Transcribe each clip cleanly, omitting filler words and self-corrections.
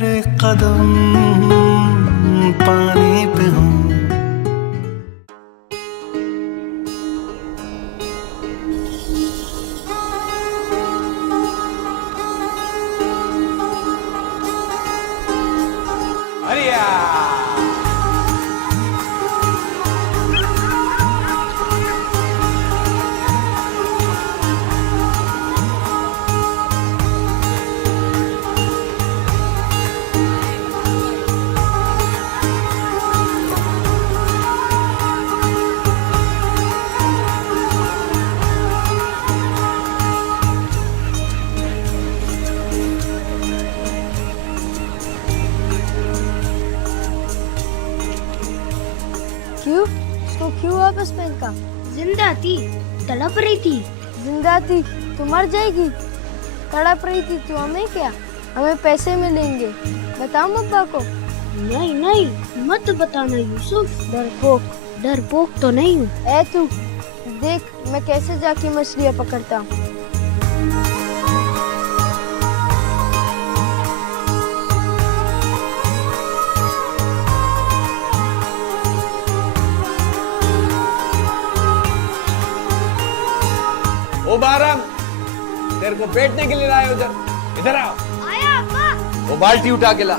तेरे कदम पानी पे हूँ। क्यों? उसको क्यों वापस फेंका? जिंदा थी, तड़प रही थी। जिंदा थी तो मर जाएगी। तड़प रही थी तो हमें क्या? हमें पैसे मिलेंगे। बताओ अब्बा को। नहीं नहीं, मत बताना यूसुफ। डरपोक। डरपोक तो नहीं हूँ। ए तू देख मैं कैसे जाके मछलियाँ पकड़ता हूँ। ओ बारम, तेरे को बैठने के लिए लाए उधर। इधर आओ। आया अब्बा। वो बाल्टी उठा के ला।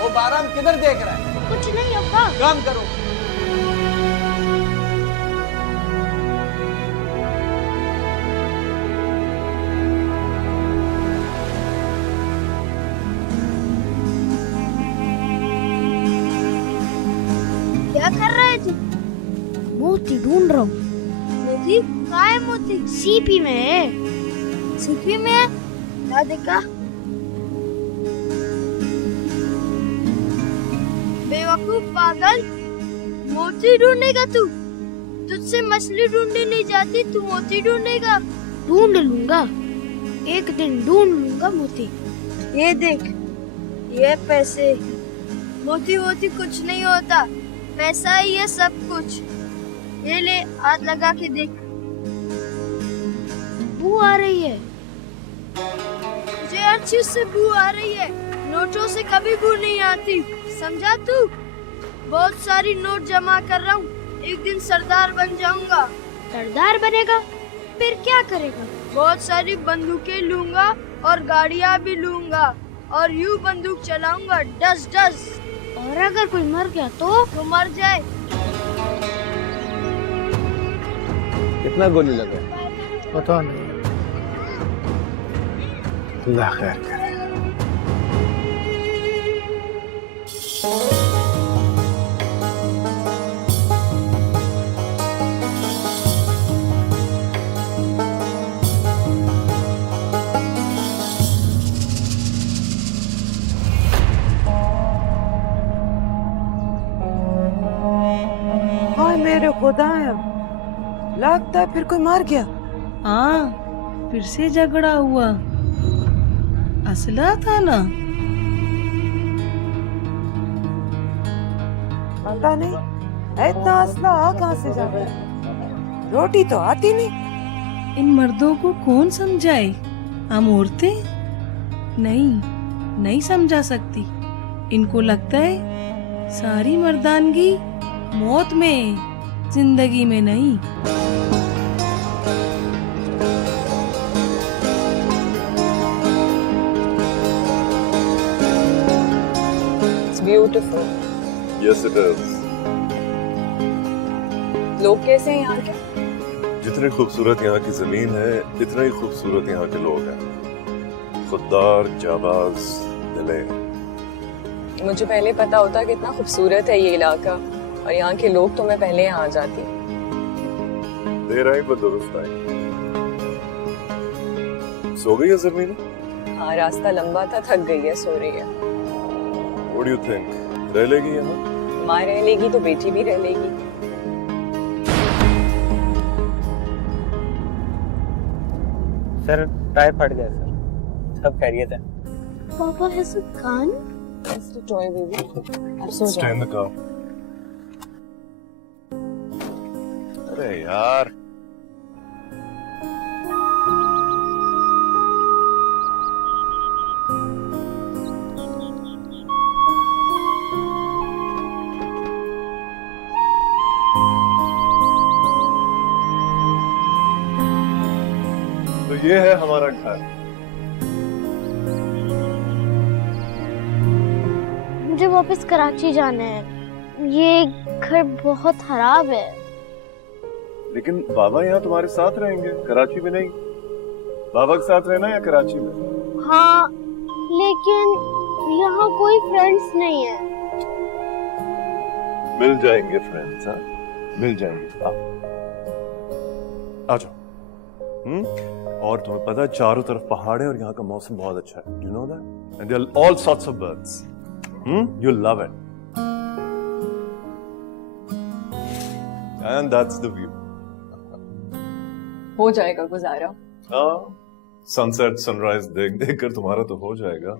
ओ बारम, किधर देख रहा है? कुछ नहीं अब्बा। काम करो। क्या कर रहा है तू? मोती ढूंढ रहा हूँ। मोती? कहाँ है मोती? सीपी में है। सीपी में है? ला देखा। बेवकूफ पागल, मोती ढूंढेगा तू? तुझसे मछली ढूंढने नहीं जाती, तू मोती ढूंढेगा? ढूंढ लूंगा, एक दिन ढूंढ लूंगा मोती। ये देख, ये पैसे। मोती वोती कुछ नहीं होता, पैसा ही है सब कुछ। ये ले, हाथ लगा के देख। बू आ रही है। मुझे हर चीज से बू आ रही है, नोटों से कभी बू नहीं आती, समझा तू? बहुत सारी नोट जमा कर रहा हूँ, एक दिन सरदार बन जाऊंगा। सरदार बनेगा? फिर क्या करेगा? बहुत सारी बंदूकें लूंगा और गाड़ियाँ भी लूंगा और यूं बंदूक चलाऊंगा, डस डस। और अगर कोई मर गया तो मर जाए। कितना गोली लगा? पता नहीं। अल्लाह खैर करे। हाय मेरे खुदाया, लगता है फिर कोई मर गया। हाँ, फिर से झगड़ा हुआ। असला था ना? पता नहीं इतना असला आ कहाँ से जाता है। रोटी तो आती नहीं। इन मर्दों को कौन समझाए? हम औरतें नहीं समझा सकती। इनको लगता है सारी मर्दानगी मौत में, जिंदगी में नहीं। It's beautiful. Yes, it is. लोग कैसे हैं यहाँ के? जितनी खूबसूरत यहाँ की जमीन है, इतना ही खूबसूरत यहाँ के लोग हैं। खुददार, जाबाज, दिलेर। मुझे पहले पता होता कितना खूबसूरत है ये इलाका और यहाँ के लोग, तो मैं पहले यहाँ आ जाती। देर आई पर दुरुस्त आई। सो गई है ज़मीन? हाँ, रास्ता लंबा था, थक गई है, सो रही है। What do you think? रह लेगी यहाँ? माँ रह लेगी तो बेटी भी रह लेगी। सर टायर फट गया सर, सब खैरियत है। पापा has a gun? It's the toy baby. अब सो Stay जाओ। in the car. अरे यार तो ये है हमारा घर। मुझे वापस कराची जाना है। ये घर बहुत खराब है। लेकिन बाबा यहाँ तुम्हारे साथ रहेंगे, कराची में नहीं। बाबा के साथ रहना या कराची में? हाँ, लेकिन यहाँ कोई फ्रेंड्स नहीं है। मिल जाएंगे फ्रेंड्स, हाँ मिल जाएंगे। आ जाओ। और तुम्हें पता है चारों तरफ पहाड़ है और यहाँ का मौसम बहुत अच्छा है। You know that? And there are all sorts of birds. You'll love it. And that's the view. हो जाएगा गुजारा। हाँ, सनसेट सनराइज देख देख कर तुम्हारा तो हो जाएगा।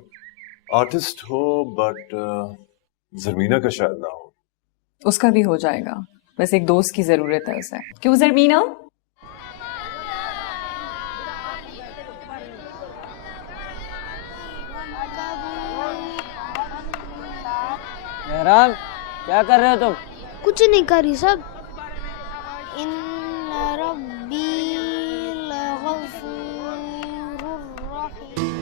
आर्टिस्ट हो बट जरमीना का शायद ना हो। उसका भी हो जाएगा, बस एक दोस्त की जरूरत है उसे। क्यों जरमीना? मेहरान, क्या कर रहे हो तुम? कुछ नहीं करी सब। इन्ना रब्बी लगफूरुर रहीम।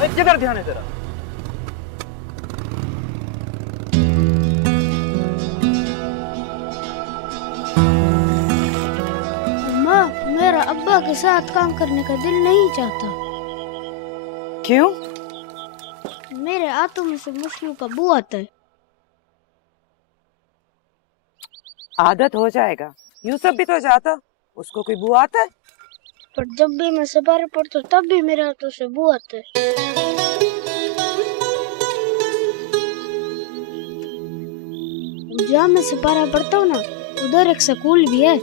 एक जगह ध्यान है तेरा। अम्मा, मेरा अब्बा के साथ काम करने का दिल नहीं चाहता। क्यों? मेरे हाथों में से मुश्किल का बू आता है। आदत हो जाएगा। यूसुफ भी तो जाता, उसको कोई बुआ आता है? पर जब भी मैं सवार पड़ता हूँ तब भी मेरे हाथों से बू आता है। जहाँ मैं सिपारा पढ़ता हूँ ना, उधर एक स्कूल भी है।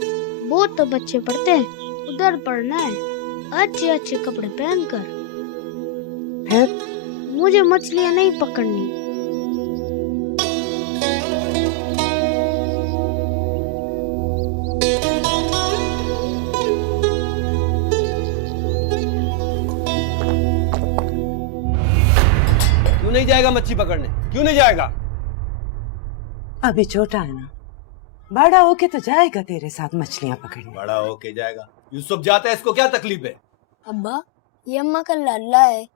बहुत तो बच्चे पढ़ते हैं, उधर पढ़ना है अच्छे अच्छे कपड़े पहनकर। फिर मुझे मछलियाँ नहीं पकड़नी। क्यों नहीं जाएगा मच्छी पकड़ने? क्यों नहीं जाएगा? अभी छोटा है ना, बड़ा होके तो जाएगा तेरे साथ मछलियाँ पकड़ने। बड़ा होके जाएगा। यूसुफ जाता है, इसको क्या तकलीफ है? अब्बा, ये अम्मा का लाला है।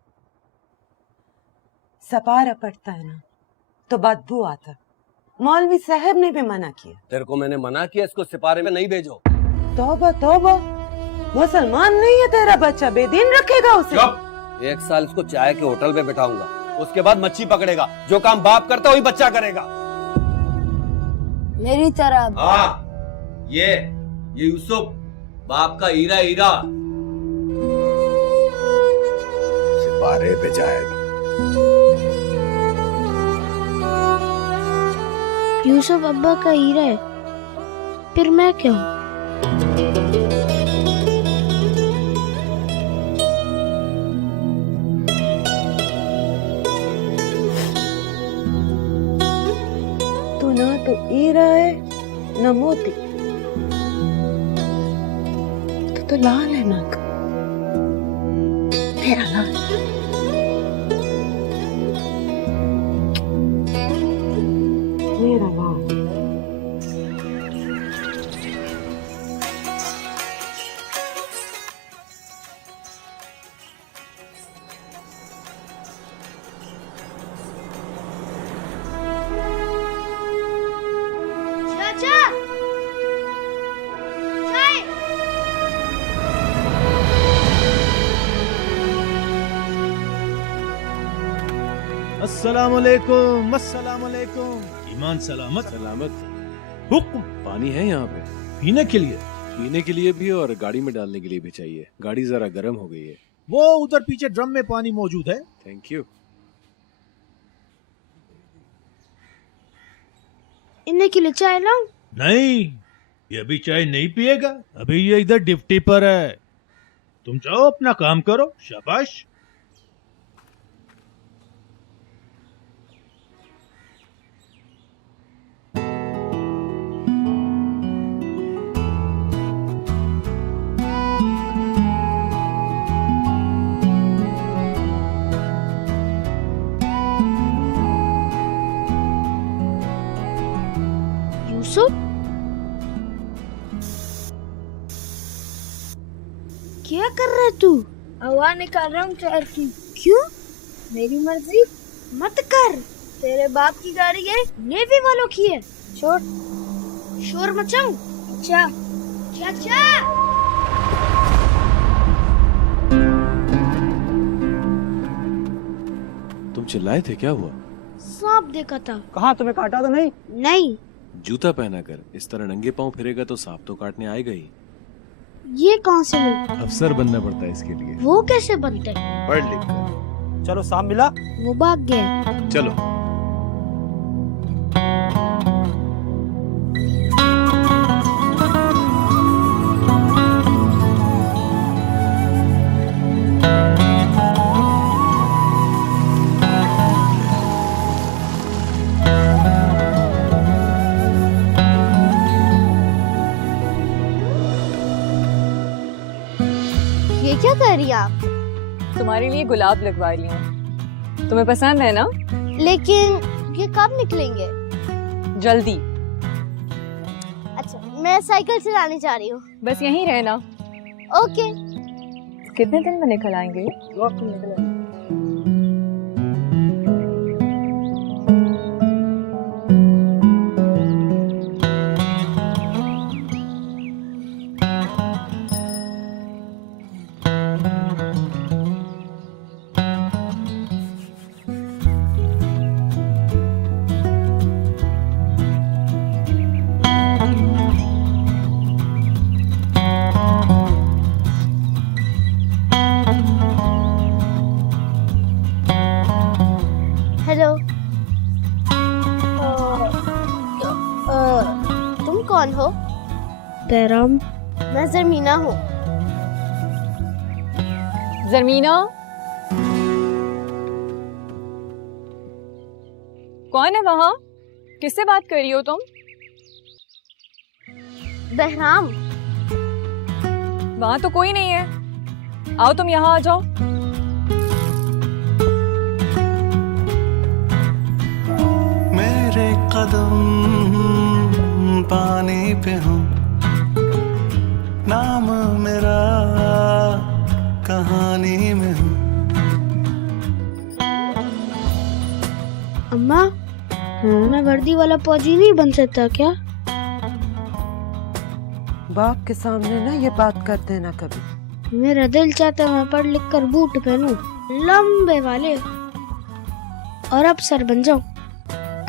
सपारा पड़ता है ना तो बदबू आता। मौलवी साहब ने भी मना किया। तेरे को मैंने मना किया इसको सिपारे में नहीं भेजो। तौबा तौबा, मुसलमान नहीं है तेरा बच्चा, बेदीन रखेगा उसे। चुप! 1 साल इसको चाय के होटल पे बैठाऊंगा, उसके बाद मच्छी पकड़ेगा। जो काम बाप करता वही बच्चा करेगा। मेरी तरह। हाँ, ये यूसुफ बाप का हीरा हीरा सिपारे पे जाएगा। यूसुफ अब्बा का हीरा है, फिर मैं क्या हूँ? तू ना तो हीरा है न मोती, तो लाल है नाक, मेरा लाल। मेरा लाल। अस्सलाम वालेकुम। ईमान सलामत हुक्म। पानी है यहाँ पे? पीने के लिए? पीने के लिए भी और गाड़ी में डालने के लिए भी चाहिए। गाड़ी जरा गर्म हो गई है। वो उधर पीछे ड्रम में पानी मौजूद है। Thank you. इन्हें के लिए चाय लाऊं? नहीं, ये अभी चाय नहीं पिएगा। अभी ये इधर ड्यूटी पर है। तुम जाओ अपना काम करो। शाबाश। यूसुफ, क्या कर रहा है तू? हवा निकाल रहा हूँ टायर की। क्यों? मेरी मर्जी। मत कर। तेरे बाप की गाड़ी है, नेवी वालों की है। छोड़। शोर मचाऊं? अच्छा। चाचा, तुम चिल्लाए थे, क्या हुआ? सांप देखा था। कहाँ, तुम्हें काटा तो नहीं? नहीं। जूता पहना कर इस तरह नंगे पांव फिरेगा तो सांप तो काटने आएगा ही। ये कौन से लोग? अफसर बनना पड़ता है इसके लिए। वो कैसे बनते हैं? पढ़ लिख कर। चलो, सांप मिला? वो भाग गया। चलो। ये क्या कर रही हैं आप? तुम्हारे लिए गुलाब लगवा रही हूँ। तुम्हें पसंद है ना? लेकिन ये कब निकलेंगे? जल्दी। अच्छा, मैं साइकिल चलाने जा रही हूँ। बस यहीं रहना। ओके। कितने दिन में निकल आएंगे? हेलो। तुम कौन हो? बैराम। मैं जरमीना हूँ। जरमीना? कौन है वहाँ? किससे बात कर रही हो तुम? बहराम। वहाँ तो कोई नहीं है। आओ तुम यहाँ आ जाओ। मेरे कदम पानी पे हो, नाम मेरा कहानी में हो। अम्मा, मैं वर्दी वाला फौजी नहीं बन सकता क्या? बाप के सामने ना ये बात कर देना कभी। मेरा दिल चाहता है मैं पढ़ लिख कर बूट पहनूं, लंबे वाले, और अफसर बन जाऊं,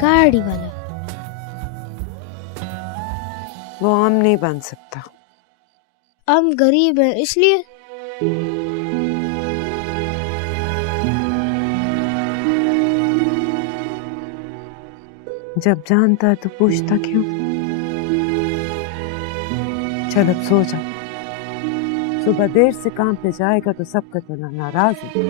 गाड़ी वाला। वो हम नहीं बन सकता। हम गरीब हैं इसलिए। जब जानता है तो पूछता क्यों? चल अब सो जा। सुबह देर से काम पे जाएगा तो सबका तो नाराज है।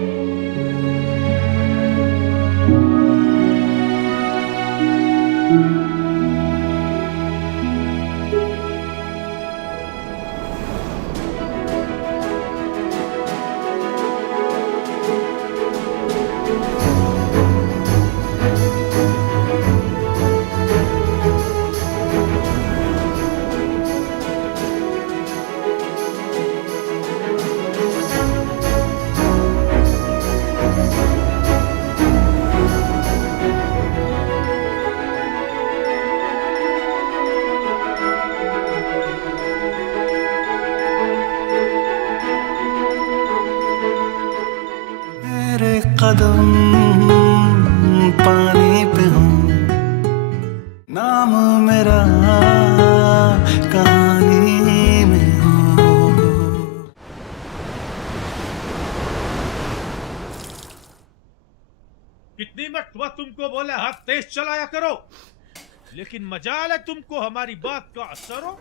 कदम पानी पे हूँ, नाम मेरा कहानी में हो। कितनी मरतबा तुमको बोले हाथ तेज चलाया करो, लेकिन मजाल है तुमको हमारी बात का असर हो।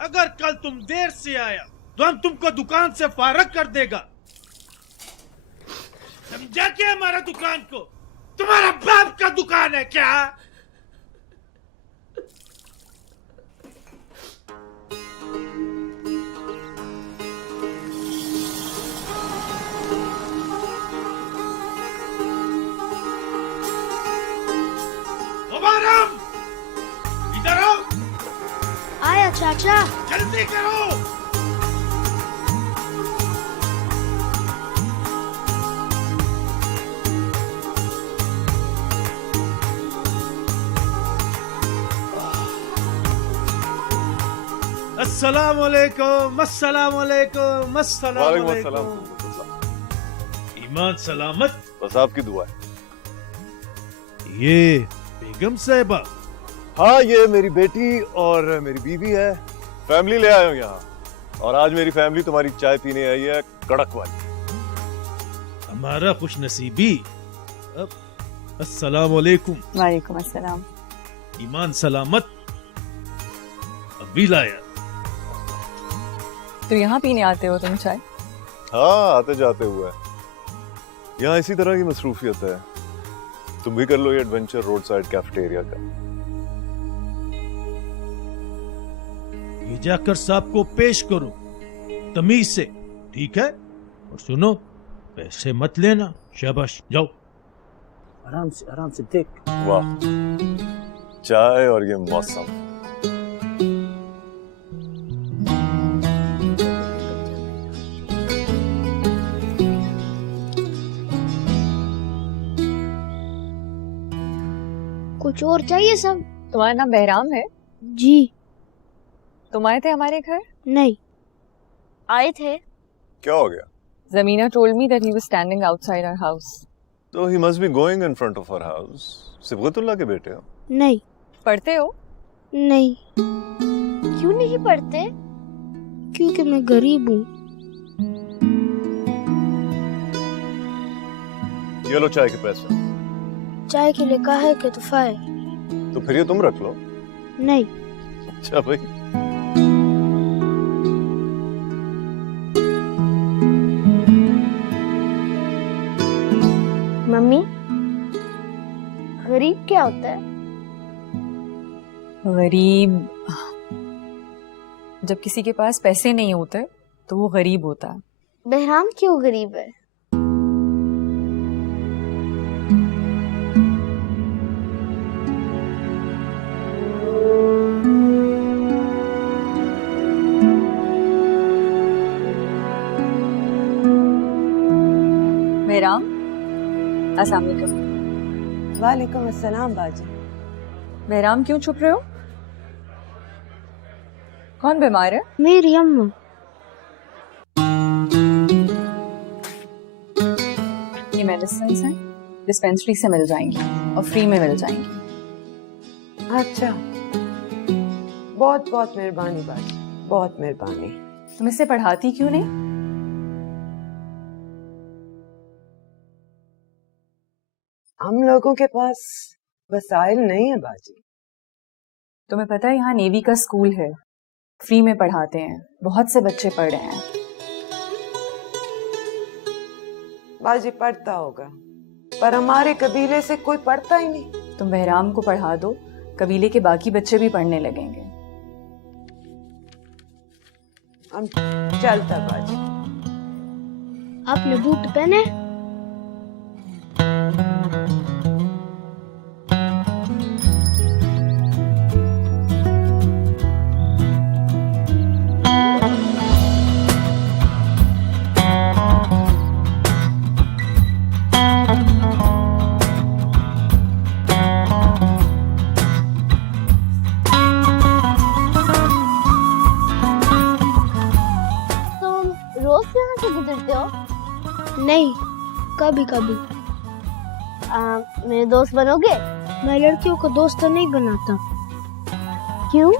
अगर कल तुम देर से आया तो हम तुमको दुकान से फारग कर देगा। समझा क्या हमारा दुकान को? तुम्हारा बाप का दुकान है क्या? मुबारक, इधर आओ। आया चाचा। जल्दी करो। अस्सलाम वालेकुम, अस्सलाम वालेकुम, अस्सलाम वालेकुम वालेकुम। अस्सलाम। ईमान सलामत। बस आपकी दुआ है। ये बेगम साहिबा। हाँ, ये मेरी बेटी और मेरी बीवी है। फैमिली ले आए हो यहाँ, और आज मेरी फैमिली तुम्हारी चाय पीने आई है, कड़क वाली। हमारा खुश नसीबी। अस्सलाम वालेकुम। वालेकुम अस्सलाम। ईमान सलामत। अभी लाया। तो यहाँ पीने आते हो तुम चाय? हाँ, आते जाते हुए। यहाँ इसी तरह की मसरूफियत है। तुम भी कर लो ये एडवेंचर रोड साइड कैफेटेरिया का। ये जाकर साहब को पेश करो तमीज से, ठीक है? और सुनो, पैसे मत लेना। शाबाश, जाओ। आराम से देख। वाह, चाय और ये मौसम। कुछ और चाहिए सब? तुम्हारा नाम बहराम है? जी। तुम आए थे हमारे घर? नहीं, आए थे। क्या हो गया? Zamina told me that he was standing outside our house. तो he must be going in front of our house. Sibgatullah के बेटे हो? नहीं। पढ़ते हो? नहीं। क्यों नहीं पढ़ते? क्योंकि मैं गरीब हूँ। ये लो चाय के पैसे। चाय के लिए काहे के तुफाए? तो फिर ये तुम रख लो। नहीं। अच्छा भाई। मम्मी, गरीब क्या होता है? गरीब जब किसी के पास पैसे नहीं होते तो वो गरीब होता है। बहराम क्यों गरीब है? बहराम, अस्सलाम वालेकुम। वालेकुम अस्सलाम बाजी। बहराम, क्यों छुप रहे हो? कौन बीमार है? मेरी अम्मा। ये मेडिसिन हैं, डिस्पेंसरी से मिल जाएंगी और फ्री में मिल जाएंगी। अच्छा, बहुत बहुत मेहरबानी बाजी, बहुत मेहरबानी। तुम इसे पढ़ाती क्यों नहीं? हम लोगों के पास वसाइल नहीं है बाजी। तुम्हें पता है यहाँ नेवी का स्कूल है, फ्री में पढ़ाते हैं, बहुत से बच्चे पढ़ रहे हैं। बाजी पढ़ता होगा, पर हमारे कबीले से कोई पढ़ता ही नहीं। तुम बहराम को पढ़ा दो, कबीले के बाकी बच्चे भी पढ़ने लगेंगे। हम चलता बाजी। आपने बूट पहने? रोज यहाँ से गुजरते हो? नहीं, कभी कभी। मेरे दोस्त बनोगे? मैं लड़कियों को दोस्त तो नहीं बनाता। क्यों?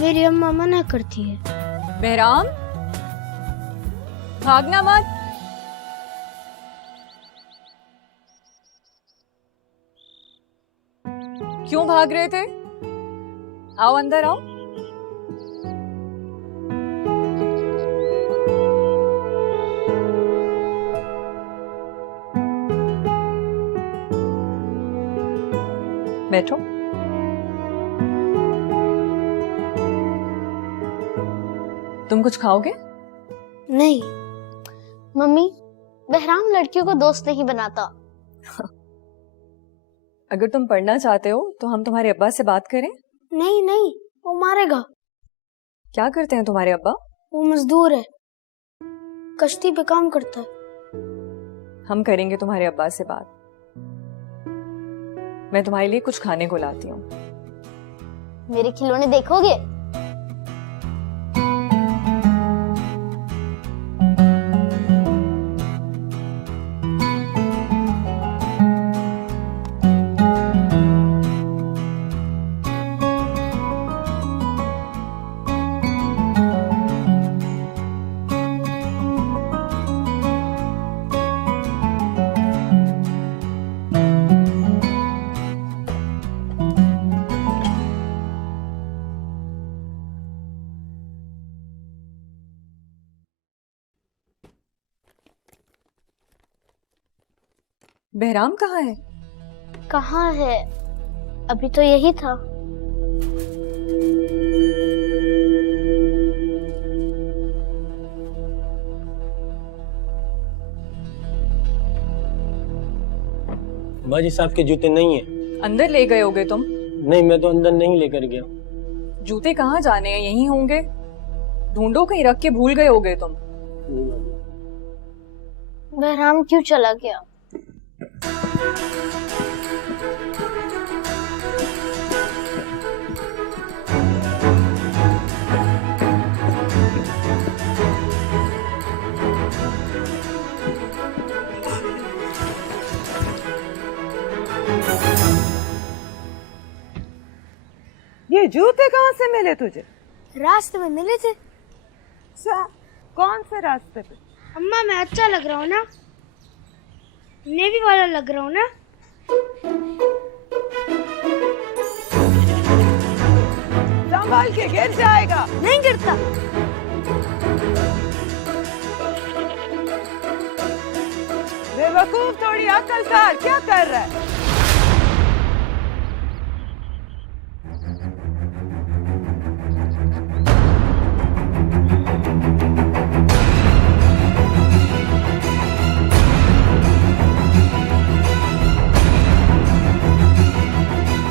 मेरी अम्मा मना करती है। बहराम, भागना मत। क्यों भाग रहे थे? आओ अंदर आओ। बैठो। तुम कुछ खाओगे? नहीं मम्मी, बहराम लड़कियों को दोस्त नहीं बनाता। अगर तुम पढ़ना चाहते हो तो हम तुम्हारे अब्बा से बात करें। नहीं नहीं, वो मारेगा। क्या करते हैं तुम्हारे अब्बा? वो मजदूर है, कश्ती पे काम करता है। हम करेंगे तुम्हारे अब्बा से बात। मैं तुम्हारे लिए कुछ खाने को लाती हूँ। मेरे खिलौने देखोगे? बहराम कहाँ है? कहाँ है? अभी तो यही था। बाजी साहब के जूते नहीं है। अंदर ले गए होगे तुम? नहीं, मैं तो अंदर नहीं लेकर गया। जूते कहाँ जाने हैं? यहीं होंगे। ढूंढो, कहीं रख के भूल गए होगे तुम। बहराम क्यों चला गया? ये जूते कहाँ से मिले तुझे? रास्ते में मिले थे। कौन से रास्ते पे? अम्मा, मैं अच्छा लग रहा हूँ ना? नेवी वाला लग रहा हूँ ना? संभाल के, गिर जाएगा। नहीं गिरता। बेवकूफ, थोड़ी अकल कर। क्या कर रहा है?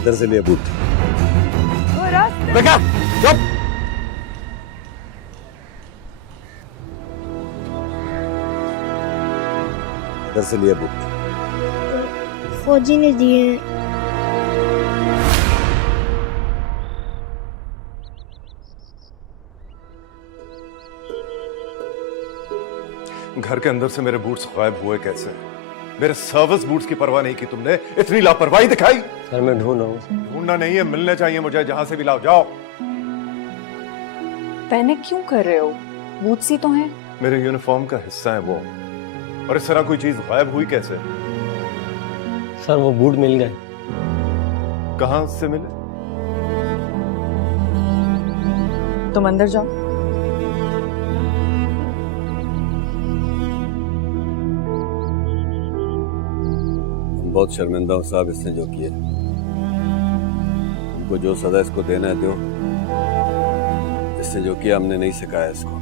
इधर से लिए बूट। वो रास्ते। बेटा, चुप। इधर से लिए बूट। फौजी ने दिए। घर के अंदर से मेरे बूट्स गायब हुए कैसे? मेरे सर्विस बूट्स की परवाह नहीं की तुमने, इतनी लापरवाही दिखाई। सर मैं ढूंढ रहा हूँ। ढूंढना नहीं है, मिलने चाहिए मुझे। जहां से भी लाओ, जाओ। पैनिक क्यों कर रहे हो? बूट्स ही तो हैं। मेरे यूनिफॉर्म का हिस्सा है वो, और इस तरह कोई चीज गायब हुई कैसे? सर वो बूट मिल गए। कहां से मिले? तुम अंदर जाओ। बहुत शर्मिंदा हूं साहब इसने जो किया। हमको जो सजा इसको देना है दो। इसने जो किया हमने नहीं सिखाया इसको।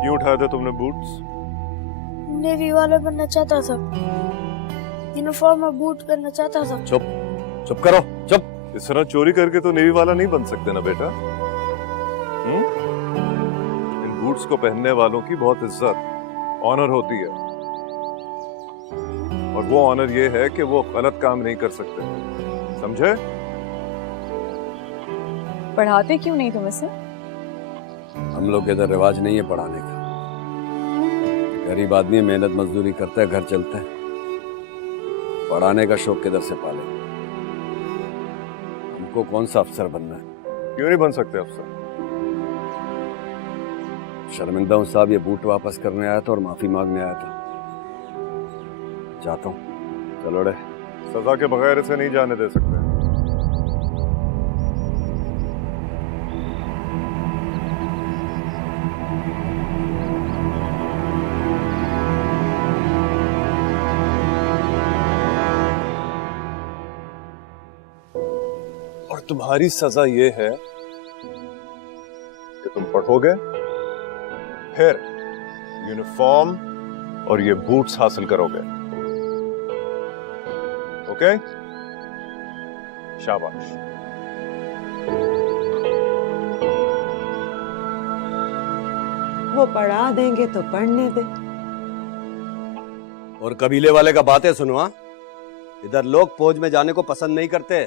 क्यों उठाया था तुमने बूट्स? नेवी वाला बनना चाहता था। यूनिफॉर्म और बूट पहनना चाहता था। चुप, चुप करो, चुप। इस तरह चोरी करके तो नेवी वाला नहीं बन सकते ना बेटा। इन बूट्स को पहनने वालों की बहुत इज्जत, ऑनर होती है, और वो ऑनर ये है कि वो गलत काम नहीं कर सकते, समझे? पढ़ाते क्यों नहीं तुम इसे? हम लोग के इधर रिवाज नहीं है पढ़ाने का। गरीब आदमी मेहनत मजदूरी करता है, घर चलता है। पढ़ाने का शौक किधर से पाले? हमको कौन सा अफसर बनना है? क्यों नहीं बन सकते अफसर? शर्मिंदा हूं साहब, ये बूट वापस करने आया था और माफी मांगने आया था। जाता हूं। चलो रे। सजा के बगैर इसे नहीं जाने दे सकते। और तुम्हारी सजा ये है कि तुम पढ़ोगे, फिर यूनिफॉर्म और ये बूट्स हासिल करोगे। ओके? शाबाश। वो पढ़ा देंगे तो पढ़ने दे। और कबीले वाले का बातें सुनो। हाँ, इधर लोग फौज में जाने को पसंद नहीं करते।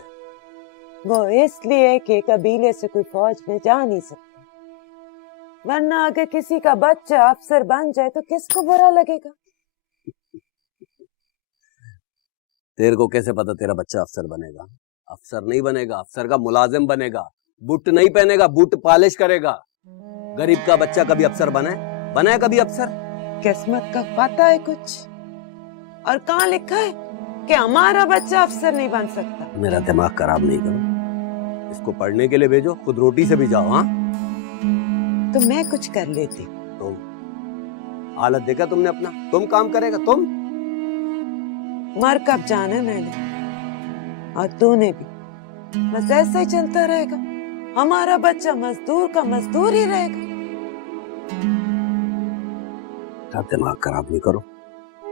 वो इसलिए कि कबीले से कोई फौज में जा नहीं सकता, वरना अगर किसी का बच्चा अफसर बन जाए तो किसको बुरा लगेगा? तेरे को कैसे पता तेरा बच्चा अफसर बनेगा? अफसर नहीं बनेगा, अफसर का मुलाजिम बनेगा। बूट नहीं पहनेगा, बूट पॉलिश करेगा। गरीब का बच्चा कभी अफसर बने कभी अफसर? किस्मत का पता है कुछ? और कहाँ लिखा है कि हमारा बच्चा अफसर नहीं बन सकता? मेरा दिमाग खराब नहीं करो। इसको पढ़ने के लिए भेजो, खुद रोटी से भी जाओ। हाँ, तो मैं कुछ कर लेती। तुम हालत देखा तुमने अपना? तुम काम करेगा तुम? मर कब जाना मैंने और तूने भी। बस ऐसा ही चलता रहेगा। हमारा बच्चा मजदूर का मजदूर ही रहेगा। दिमाग खराब नहीं करो।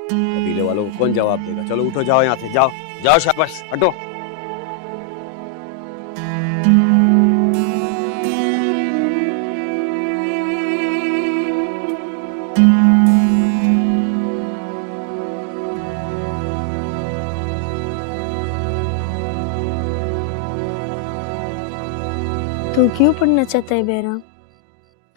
कबीले वालों को कौन जवाब देगा? चलो उठो, जाओ यहाँ से, जाओ जाओ, शाबाश, हटो। तू क्यों पढ़ना चाहता है बेराम?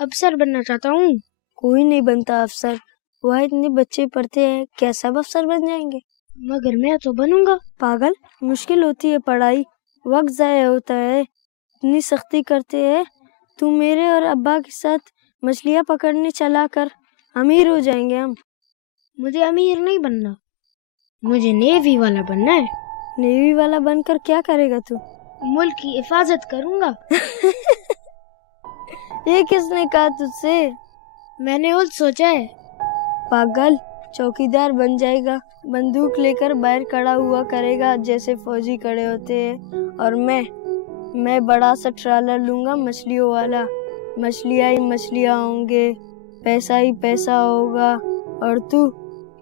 अफसर बनना चाहता हूँ। कोई नहीं बनता अफसर। वहाँ इतने बच्चे पढ़ते हैं, क्या सब अफसर बन जाएंगे? मगर मैं तो बनूंगा। पागल, मुश्किल होती है पढ़ाई, वक्त जाया होता है, इतनी सख्ती करते हैं। तू मेरे और अब्बा के साथ मछलियाँ पकड़ने चला कर, अमीर हो जाएंगे हम। मुझे अमीर नहीं बनना, मुझे नेवी वाला बनना है। नेवी वाला बनकर क्या करेगा तू? मुल्क की हिफाजत करूंगा। ये किसने कहा तुझसे? मैंने और सोचा है। पागल, चौकीदार बन जाएगा, बंदूक लेकर बाहर खड़ा हुआ करेगा जैसे फौजी खड़े होते हैं। और मैं बड़ा सा ट्रालर लूंगा मछलियों वाला। मछलियाँ ही मछलियाँ होंगे, पैसा ही पैसा होगा। और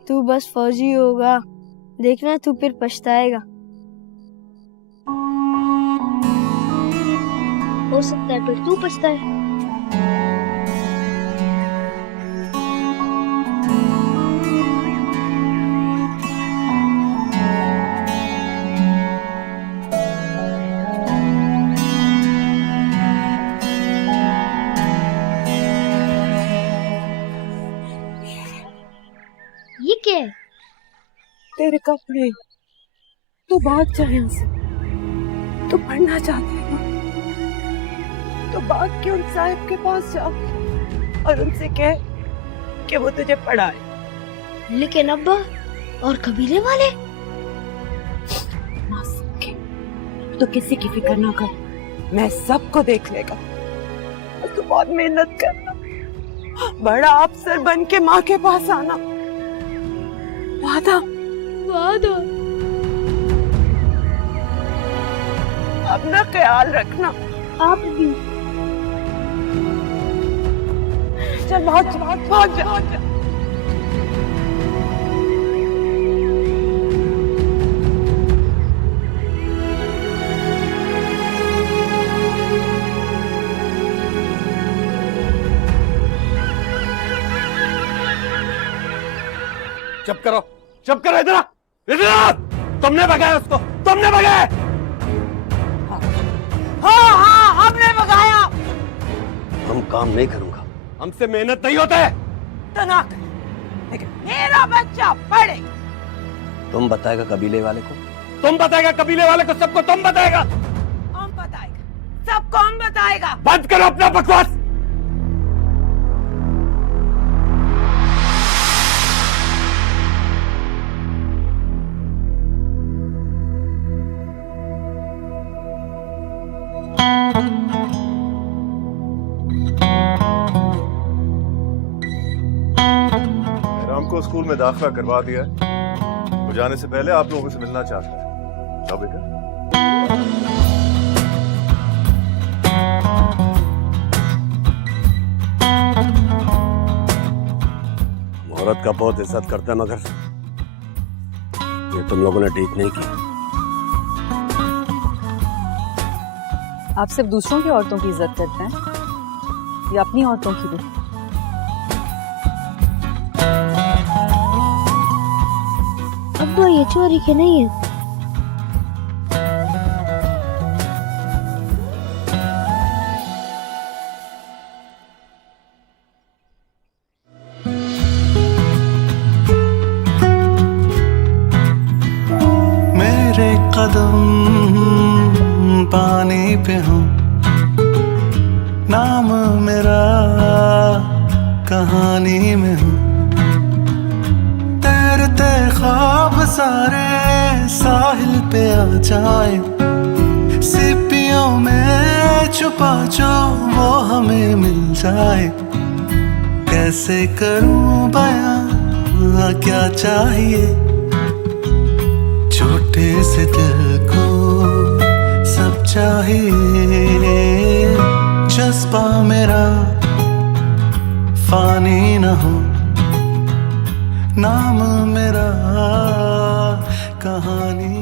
तू बस फौजी होगा। देखना तू फिर पछताएगा। हो सकता है फिर तू पछताए। ये क्या है? तेरे कपड़े। तू भाग जा यहाँ से। तू पढ़ना चाहती है ना? तो भाग के उन साहब के पास जा और उनसे कह कि वो तुझे पढ़ाए। लेकिन अब्बा और कबीले वाले? तो किसी की फिक्र ना कर, मैं सबको देख लेगा। और तू बहुत मेहनत करना, बड़ा अफसर बन के माँ के पास आना। वादा? अपना ख्याल रखना। आप भी। चल भाग जा। चुप करो, इधर तुमने भगाया उसको, तुमने भगाया। हाँ, हमने भगाया। हम काम नहीं करूंगा, हमसे मेहनत नहीं होता है। तो ना कर, लेकिन मेरा बच्चा पढ़े। तुम बताएगा कबीले वाले को? तुम बताएगा कबीले वाले को? सबको तुम बताएगा? कौन बताएगा? सब कौन बताएगा? बंद करो अपना बकवास। राम को स्कूल में दाखिला करवा दिया है। वो जाने से पहले आप लोगों से मिलना चाहता है। जाओ बेटा। औरत का बहुत इज्जत करता है, मगर ये तुम लोगों ने ठीक नहीं की। आप सिर्फ दूसरों की औरतों की इज्जत करते हैं या अपनी औरतों की भी? अब्बा ये चोरी के नहीं है। मेरे कदम पानी पे हो, नाम मेरा कहानी में हो। तैरते ख्वाब सारे साहिल पे आ जाए, सीपियों में छुपा जो वो हमें मिल जाए। कैसे करूं बयां क्या चाहिए, छोटे से दिल को सब चाहिए। जज्बा मेरा फानी न हो, नाम मेरा कहानी।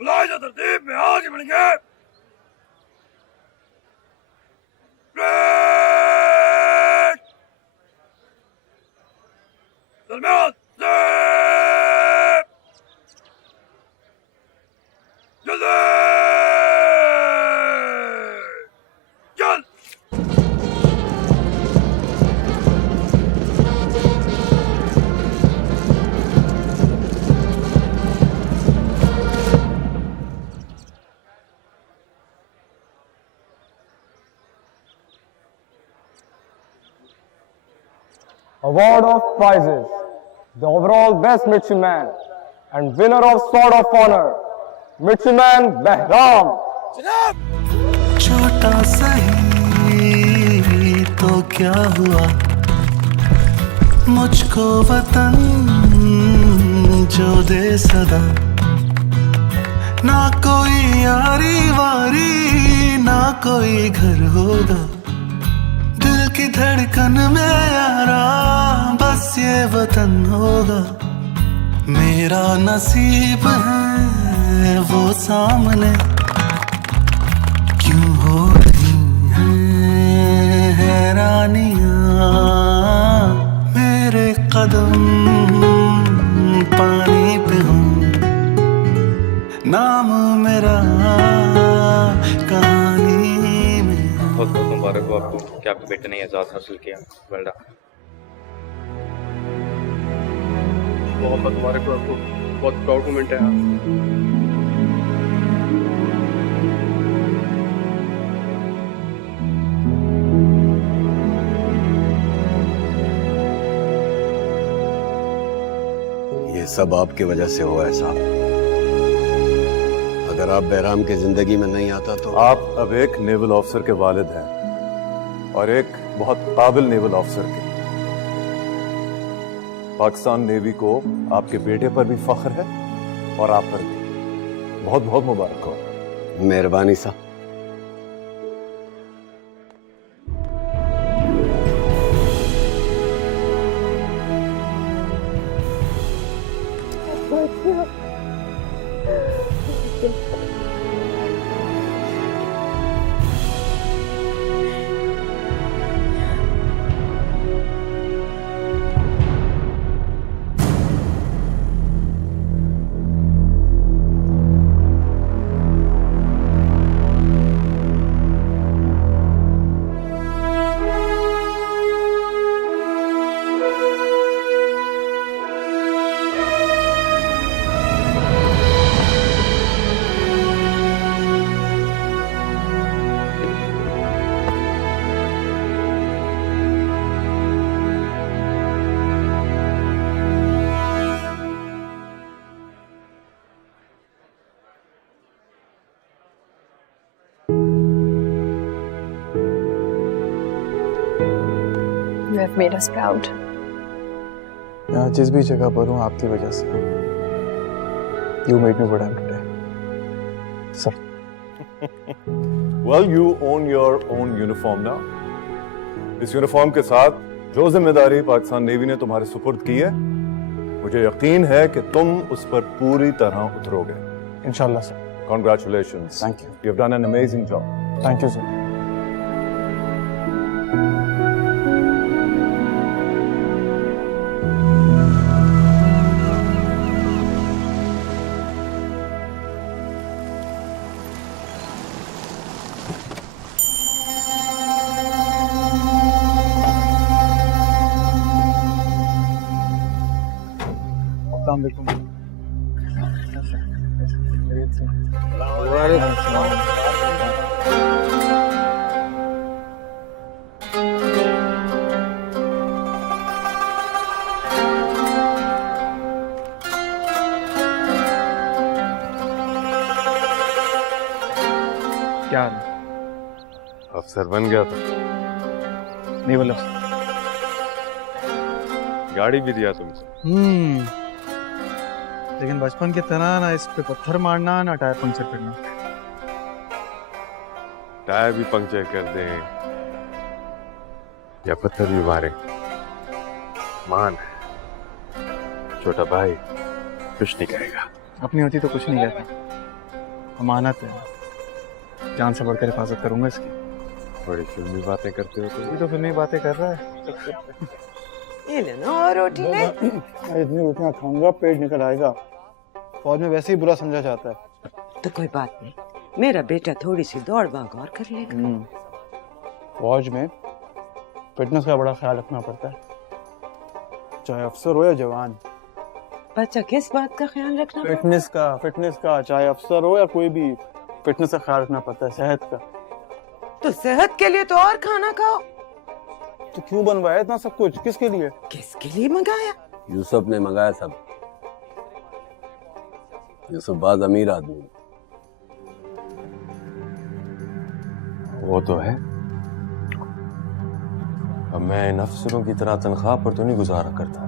बुलाए जा तरतीब में आज बनेंगे। दरमियान जल्दी चल। Award of prizes. The overall best midshipman and winner of Sword of Honor, Midshipman Behram. छोटा सही तो क्या हुआ, मुझको वतन जो दे सदा। ना कोई यारी वारी ना कोई घर होगा, दिल की धड़कन में यारा बस ये वतन होगा। मेरा नसीब है वो सामने, क्यों हो रही हैं हैरानियां। मेरे कदम पानी पे हो, नाम मेरा कहानी में। बहुत बहुत मुबारक हो आपको कि आपके बेटे ने एजाज़ हासिल किया। Well done. बहुत बहुत मुबारक हो आपको, बहुत प्राउड मोमेंट है। ये सब आपकी वजह से हुआ है साहब। अगर आप बहराम की जिंदगी में नहीं आता तो। आप अब एक नेवल ऑफिसर के वालिद हैं और एक बहुत काबिल नेवल ऑफिसर के। पाकिस्तान नेवी को आपके बेटे पर भी फख्र है और आप पर भी। बहुत बहुत मुबारक हो। मेहरबानी साहब। You have made us proud. यहाँ जिस भी जगह पर हूँ आपकी वजह से। You made me what I am today. सब। Well, you own your own uniform now. इस यूनिफॉर्म के साथ जो जिम्मेदारी पाकिस्तान नेवी ने तुम्हारे सुपुर्द की है, मुझे यकीन है कि तुम उस पर पूरी तरह उतरोगे। इंशाल्लाह sir. Congratulations. Thank you. You've done an amazing job. Thank you, sir. अस्सलाम वालेकुम। क्या हाल है? अफसर बन गया था। नहीं बोला। गाड़ी भी दिया तुमसे। लेकिन बचपन की तरह ना इस पे पत्थर मारना ना टायर पंक्चर करना। टायर भी पंक्चर कर दे या पत्थर भी मारे, मान छोटा भाई कुछ नहीं कहेगा। अपनी होती तो कुछ नहीं कहता। अमानत है, जान से बढ़कर हिफाजत करूंगा इसकी। बड़ी फिल्मी बातें करते हो तुम। तो फिल्मी बातें कर रहा है। ये लेना और रोटी ले। इतनी रोटियां खाऊंगा पेट निकल आएगा। फौज में वैसे ही बुरा समझा जाता है। तो कोई बात नहीं, मेरा बेटा थोड़ी सी दौड़ भाग और कर लेगा। फौज में फिटनेस का बड़ा ख्याल रखना पड़ता है, चाहे अफसर हो या जवान। बच्चा किस बात का ख्याल रखना? फिटनेस का चाहे अफसर हो या कोई भी, फिटनेस का ख्याल रखना पड़ता है, सेहत का। तो सेहत के लिए तो और खाना खाओ। तो क्यों बनवाया इतना सब कुछ? किसके लिए? किसके लिए मंगाया? यूसुफ ने मंगाया सब। यूसुफ बाज अमीर आदमी। वो तो है, अब मैं इन अफसरों की तरह तनख्वाह पर तो नहीं गुजारा करता।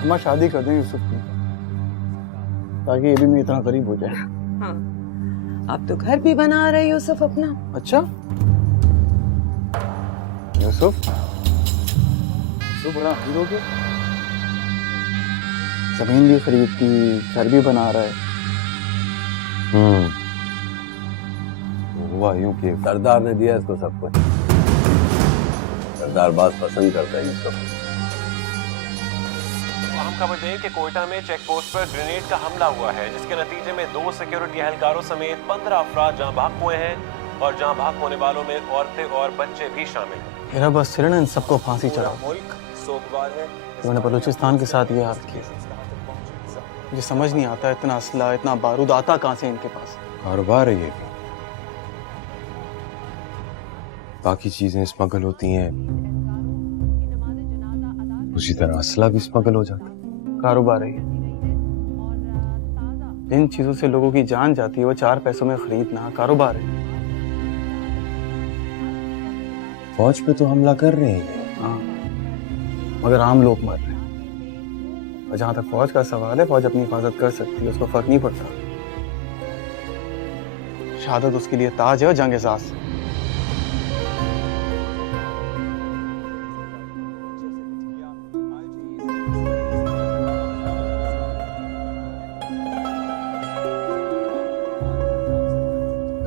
हम शादी कर दें यूसुफ की, ताकि ये भी मेरी इतना करीब हो जाए। हाँ, अब तो घर भी बना रहे यूसुफ अपना। अच्छा, यूसुफ तो बड़ा हीरो के, जमीन भी खरीदती, घर भी बना रहा है। हुआ यूं कि सरदार ने दिया इसको सब कुछ। सरदार बात पसंद करता है यूसुफ। अहम खबर दें कि कोयटा में चेक पोस्ट पर ग्रेनेड का हमला हुआ है, जिसके नतीजे में 2 सिक्योरिटी एहलकारों समेत 15 अफराद जहां भाग हुए हैं और जहां भाग होने वालों में औरतें और बच्चे भी शामिल हैं। मेरा बस सिर्फ इन सबको फांसी चढ़ा। मुल्क सोगवार है। मैंने बलूचिस्तान के साथ ये हाल किया। मुझे समझ नहीं आता इतना असला, इतना बारूद आता कहां से इनके पास। कारोबार है ये भी। बाकी चीजें स्मगल होती हैं, उसी तरह असला भी स्मगल हो जाता है। कारोबार है। जिन चीजों से लोगों की जान जाती है वो 4 पैसों में खरीदना कारोबार है। फौज पे तो हमला कर रहे हैं। हाँ, मगर आम लोग मर रहे हैं। और जहां तक फौज का सवाल है, फौज अपनी हिफाजत कर सकती है, उसको फर्क नहीं पड़ता। शहादत उसके लिए ताज है और जंग एहसास।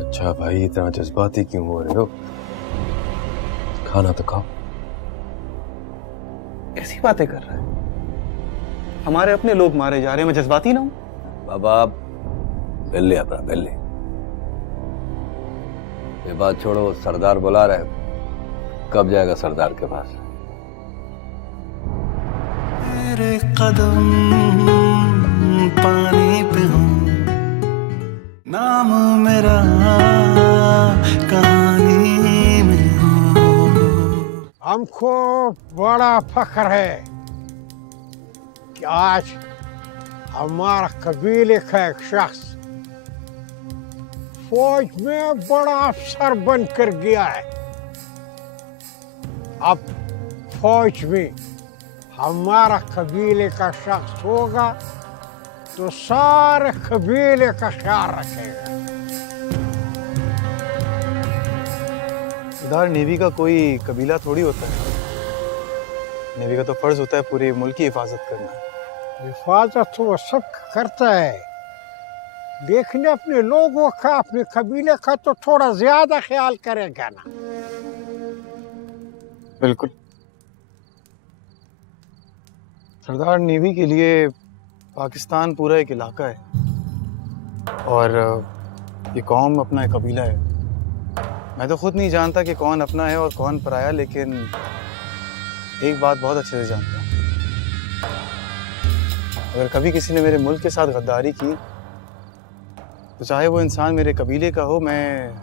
अच्छा भाई, इतना जज्बाती क्यों हो रहे हो? खाना तो खाओ। ऐसी बातें कर रहा है। हमारे अपने लोग मारे जा रहे हैं, मैं जज्बाती ना हूं। बाबा बेल्ले अपना बेल्ले, ये बात छोड़ो। सरदार बुला रहे, कब जाएगा सरदार के पास? मेरे कदम पानी पे हूँ, नाम मेरा कहानी में हो। हमको बड़ा फख्र है कि आज हमारा कबीले का एक शख्स फौज में बड़ा अफसर बनकर गया है। अब फौज में हमारा कबीले का शख्स होगा तो सारे कबीले का ख्याल रखेगा। सरदार, नेवी का कोई कबीला थोड़ी होता है। नेवी का तो फर्ज होता है पूरे मुल्क की हिफाजत करना। हिफाजत तो वो सब करता है, लेकिन अपने लोगों का, अपने कबीले का तो थोड़ा ज्यादा ख्याल करेगा ना। बिल्कुल सरदार, नेवी के लिए पाकिस्तान पूरा एक इलाका है और ये कौम अपना एक कबीला है। मैं तो खुद नहीं जानता कि कौन अपना है और कौन पराया, लेकिन एक बात बहुत अच्छे से जानता हूँ, अगर कभी किसी ने मेरे मुल्क के साथ गद्दारी की तो चाहे वो इंसान मेरे कबीले का हो, मैं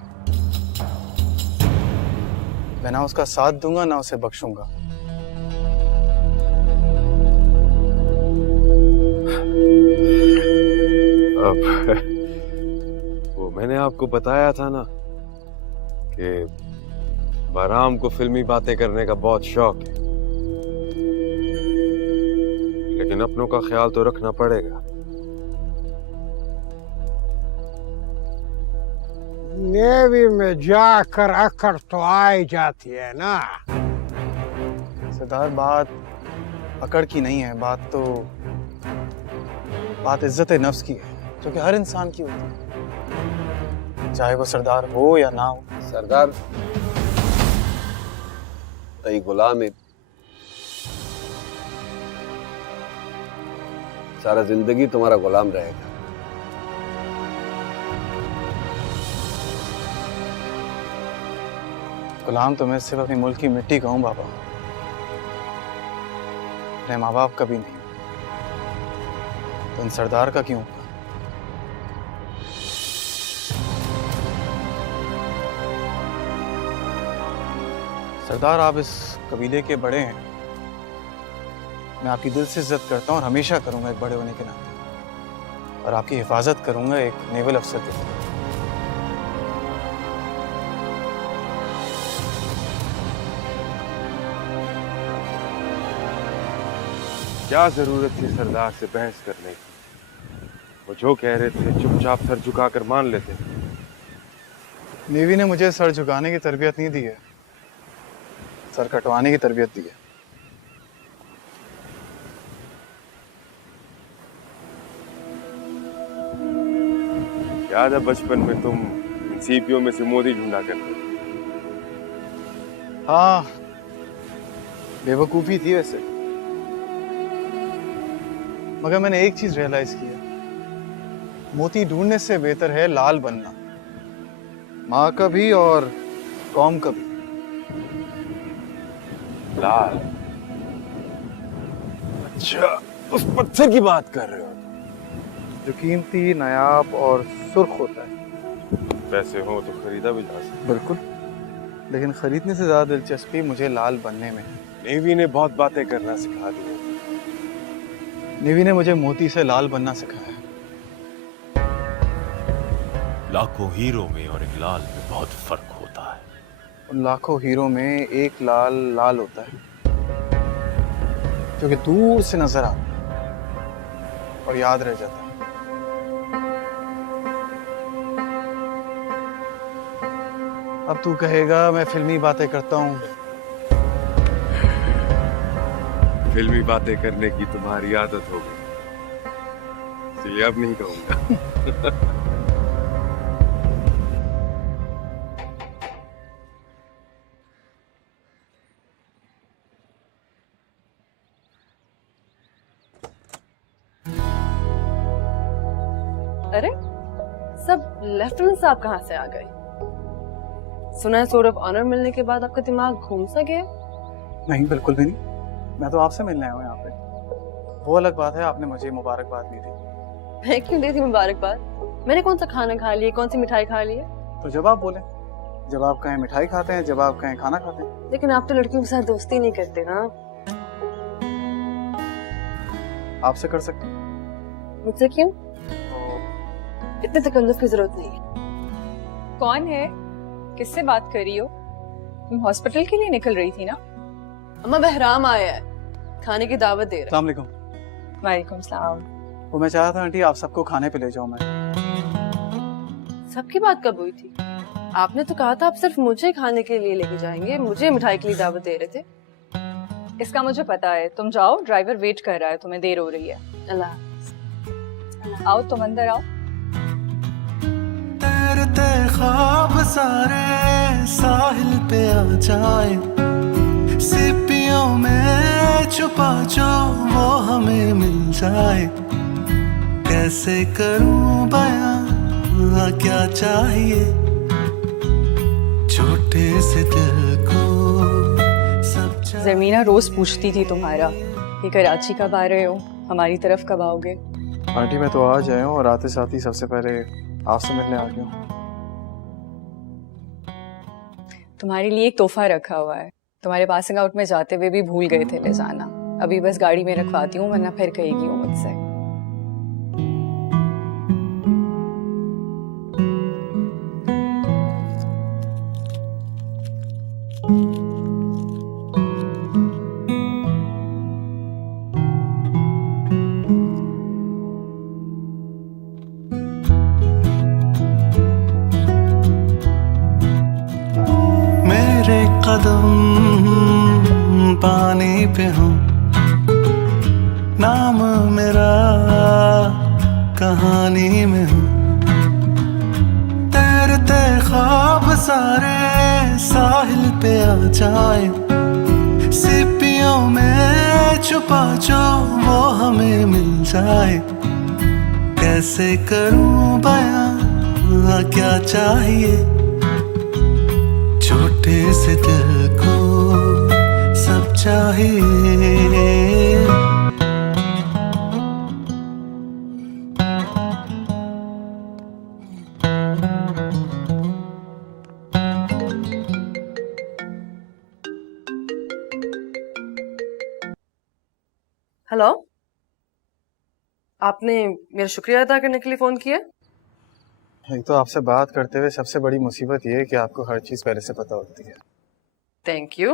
ना उसका साथ दूंगा ना उसे बख्शूंगा। वो मैंने आपको बताया था ना कि बहराम को फिल्मी बातें करने का बहुत शौक है, लेकिन अपनों का ख्याल तो रखना पड़ेगा। नेवी में जाकर अकड़ तो आ ही जाती है ना। सरदार, बात अकड़ की नहीं है, बात इज्जत नफ्स की है, जो कि हर इंसान की होती है, चाहे वो सरदार हो या ना हो। सरदार तई गुलाम है, सारा जिंदगी तुम्हारा गुलाम रहेगा। गुलाम तो मैं सिर्फ अपने मुल्क की मिट्टी का हूं बाबा, मेरे माँ बाप का भी नहीं, तो इन सरदार का क्यों? सरदार, आप इस कबीले के बड़े हैं, मैं आपकी दिल से इज्जत करता हूं और हमेशा करूंगा एक बड़े होने के नाते, और आपकी हिफाजत करूंगा एक नेवल अफसर के तौर। क्या जरूरत थी सरदार से बहस करने की? वो जो कह रहे थे चुपचाप सर झुकाकर मान लेते। नेवी ने मुझे सर झुकाने की तरबियत नहीं दी है, सर कटवाने की तरबियत दी है। याद है बचपन में तुम सीपियों में से मोदी ढूंढा करते थे? हाँ, बेवकूफ़ी थी वैसे, मगर मैंने एक चीज रियलाइज की है, मोती ढूंढने से बेहतर है लाल बनना, माँ का भी और कौम का भी। लाल? अच्छा, उस पत्थर की बात कर रहे हो जो कीमती, नायाब और सुर्ख होता है। पैसे हो तो खरीदा भी जा सकता। बिल्कुल, लेकिन खरीदने से ज्यादा दिलचस्पी मुझे लाल बनने में है। नेवी ने बहुत बातें करना सिखा दी है। नेवी ने मुझे मोती से लाल बनना सिखाया। लाखों हीरो में और एक लाल में बहुत फर्क होता है। उन लाखों हीरो में एक लाल लाल होता है जो कि दूर से नजर आता है और याद रह जाता है। अब तू कहेगा मैं फिल्मी बातें करता हूँ। फिल्मी बातें करने की तुम्हारी आदत हो गई, इसलिए अब नहीं कहूंगा। अरे, सब लेफ्टिनेंट साहब कहाँ से आ गए? सुना है सोर्ड ऑफ ऑनर मिलने के बाद आपका दिमाग घूम सा गया? नहीं, बिल्कुल भी नहीं। मैं तो आपसे मिलने आया हूँ यहाँ पे। वो अलग बात है, आपने मुझे मुबारकबाद दी थी। मैं क्यों दी थी मुबारकबाद? मैंने कौन सा खाना खा लिया, कौन सी मिठाई खा ली है? तो जब आप बोले, जब आप कहें मिठाई खाते हैं, जब आप कहें खाना खाते हैं। लेकिन आप तो लड़कियों के साथ दोस्ती नहीं करते ना। आपसे कर सकते हैं। मुझसे क्यों? इतने तकल्लुफ की जरूरत नहीं है। कौन है? किससे बात कर रही हो? तुम हॉस्पिटल के लिए निकल रही थी ना? अम्मा बहराम आया है, खाने की दावत दे रहा है। अस्सलाम वालेकुम। वालेकुम सलाम। वो मैं चाह रहा था आंटी आप सबको खाने पे ले जाऊं मैं। सबकी बात कब हुई थी? आपने तो कहा था आप सिर्फ मुझे खाने के लिए लेके जाएंगे, मुझे मिठाई के लिए दावत दे रहे थे। इसका मुझे पता है, तुम जाओ, ड्राइवर वेट कर रहा है, तुम्हें देर हो रही है। अल्लाह। आओ तुम अंदर आओ। तैरते ख्वाब सारे साहिल पे आ जाए, सीपियों में छुपा जो वो हमें मिल जाए, कैसे करूं बयां क्या चाहिए छोटे से दिल को सब ज़मीना रोज पूछती थी तुम्हारा कि कराची कब आ रहे हो, हमारी तरफ कब आओगे। आंटी मैं तो आज आया हूँ और आते साथ ही सबसे पहले आपसे मिलने आ गया हूँ। तुम्हारे लिए एक तोहफा रखा हुआ है, तुम्हारे पासिंग आउट में जाते हुए भी भूल गए थे ले जाना। अभी बस गाड़ी में रखवाती हूँ, वरना फिर कहेगी वो मुझसे। मेरे कदम पानी पे हो, नाम मेरा कहानी में हो, तैरते ख्वाब सारे साहिल पे आ जाए, सीपियों में छुपा जो वो हमें मिल जाए, कैसे करूं बयां क्या चाहिए छोटे से दिल को सब चाहिए। हेलो, आपने मेरा शुक्रिया अदा करने के लिए फोन किया? एक तो आपसे बात करते हुए सबसे बड़ी मुसीबत ये है कि आपको हर चीज पहले से पता होती है। Thank you.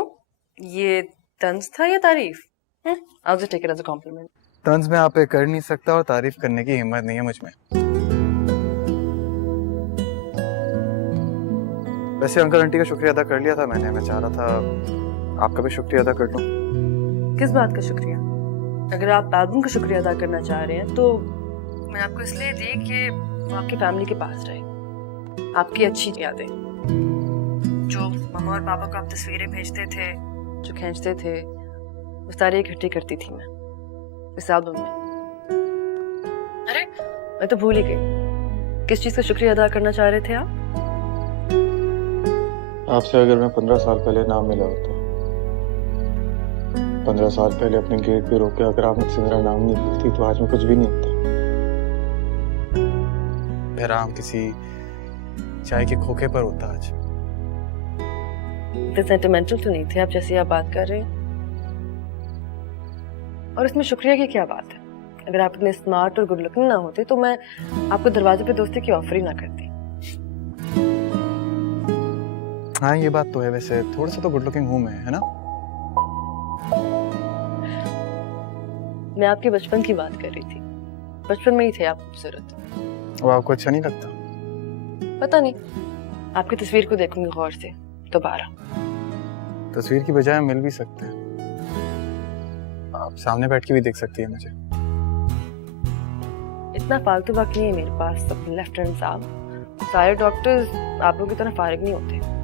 ये तंज था या तारीफ? I'll just take it as a compliment. तंज में आप पे कर नहीं सकता और तारीफ करने की हिम्मत नहीं है मुझ में। वैसे अंकल आंटी का शुक्रिया अदा कर लिया था मैंने, मैं चाह रहा था आपका भी शुक्रिया अदा कर लूं। किस बात का शुक्रिया? अगर आप एल्बम का शुक्रिया अदा करना चाह रहे हैं तो मैंने आपको इसलिए दी कि वो आपकी फैमिली के पास रहे, आपकी अच्छी यादें, जो मम्मा और पापा को आप तस्वीरें भेजते थे, जो खींचते थे, वो सारी इकट्ठी करती थी मैं इस एल्बम में। अरे मैं तो भूल ही गई, किस चीज का शुक्रिया अदा करना चाह रहे थे आप? आपसे अगर मैं 15 साल पहले ना मिला होता, 15 साल पहले अपने गेट पे रोके अगर आप मुझसे मेरा नाम नहीं पूछती तो आज मैं कुछ भी नहीं होता। बहराम किसी चाय के खोखे पर होता आज। इतने सेंटिमेंटल तो नहीं थे आप जैसे आप बात कर रहे हैं। और इसमें शुक्रिया की क्या बात है? अगर आप इतने स्मार्ट और गुड लुकिंग ना होते तो मैं आपको दरवाजे पे दोस्ती की ऑफर ही ना करती। हाँ ये बात तो है, वैसे थोड़ा सा तो गुड लुकिंग हूँ मैं, है ना? मैं आपके बचपन की बात कर रही थी, बचपन में ही थे आप खूबसूरत। वो आपको अच्छा नहीं लगता? पता नहीं, आपकी तस्वीर को देखूंगी गौर से दोबारा। तस्वीर की बजाय हम मिल भी सकते हैं, आप सामने बैठ के भी देख सकती है मुझे। इतना फालतू वक्त नहीं है मेरे पास सब लेफ्टिनेंट साहब, सारे डॉक्टर्स आप लोगों की तरह फारिग नहीं होते।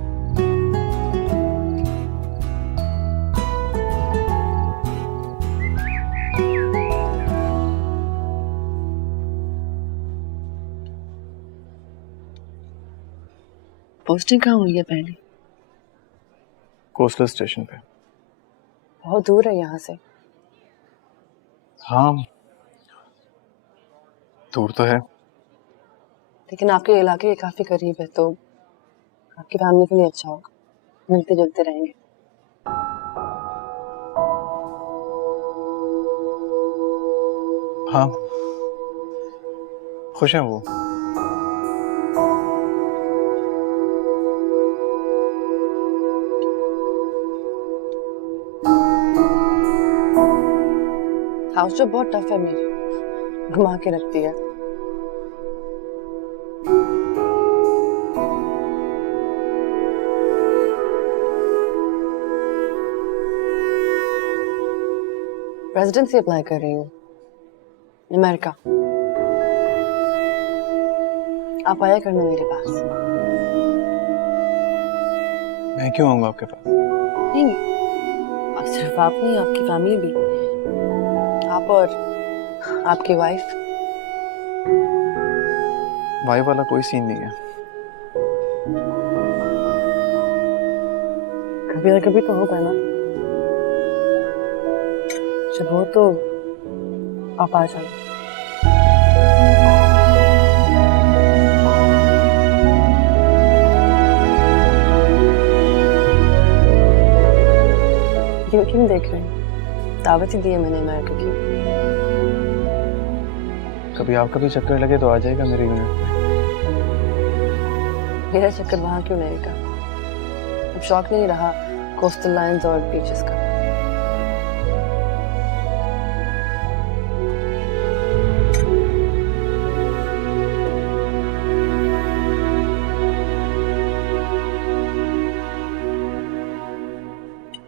पोस्टिंग कहाँ हुई है पहले? कोस्टल स्टेशन पे। बहुत दूर है यहाँ से। हाँ दूर तो है, लेकिन आपके इलाके के काफी करीब है, तो आपकी फैमिली के लिए अच्छा होगा, मिलते जुलते रहेंगे। हाँ खुश हैं वो। हाउस जॉब बहुत टफ है मेरी, घुमा के रखती है। रेजिडेंसी अप्लाई कर रही हूँ अमेरिका। आप आया करना मेरे पास। मैं क्यों आऊंगा आपके पास? नहीं, अब सिर्फ आप नहीं, आपकी फैमिली भी, आप और आपकी वाइफ। वाइफ वाला कोई सीन नहीं है। कभी ना कभी तो होगा ना, जब हो तो आप आ जाना। क्यों देख रहे हैं? दावत ही दी है मैंने अमेरिका की। कभी आपका भी चक्कर लगे तो आ जाएगा मेरे यूनिट में। मेरा चक्कर वहां क्यों लगेगा? अब शौक नहीं रहा कोस्टल लाइन्स और बीचेस का।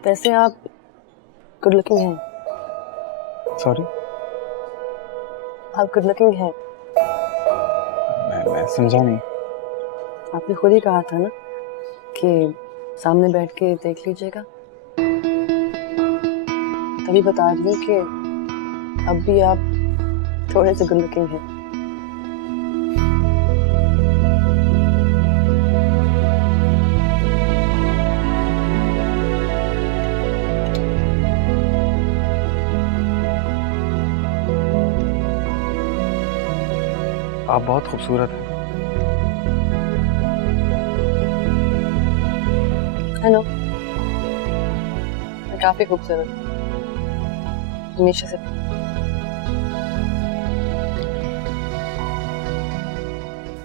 वैसे आप गुड लुकिंग हैं। सॉरी? आप गुड लुकिंग हैं। मैं समझा नहीं। आपने खुद ही कहा था ना कि सामने बैठ के देख लीजिएगा, तभी बता रही हूँ कि अब भी आप थोड़े से गुड लुकिंग हैं। आप बहुत खूबसूरत हैं। हेलो, मैं काफी खूबसूरत हूँ हमेशा से।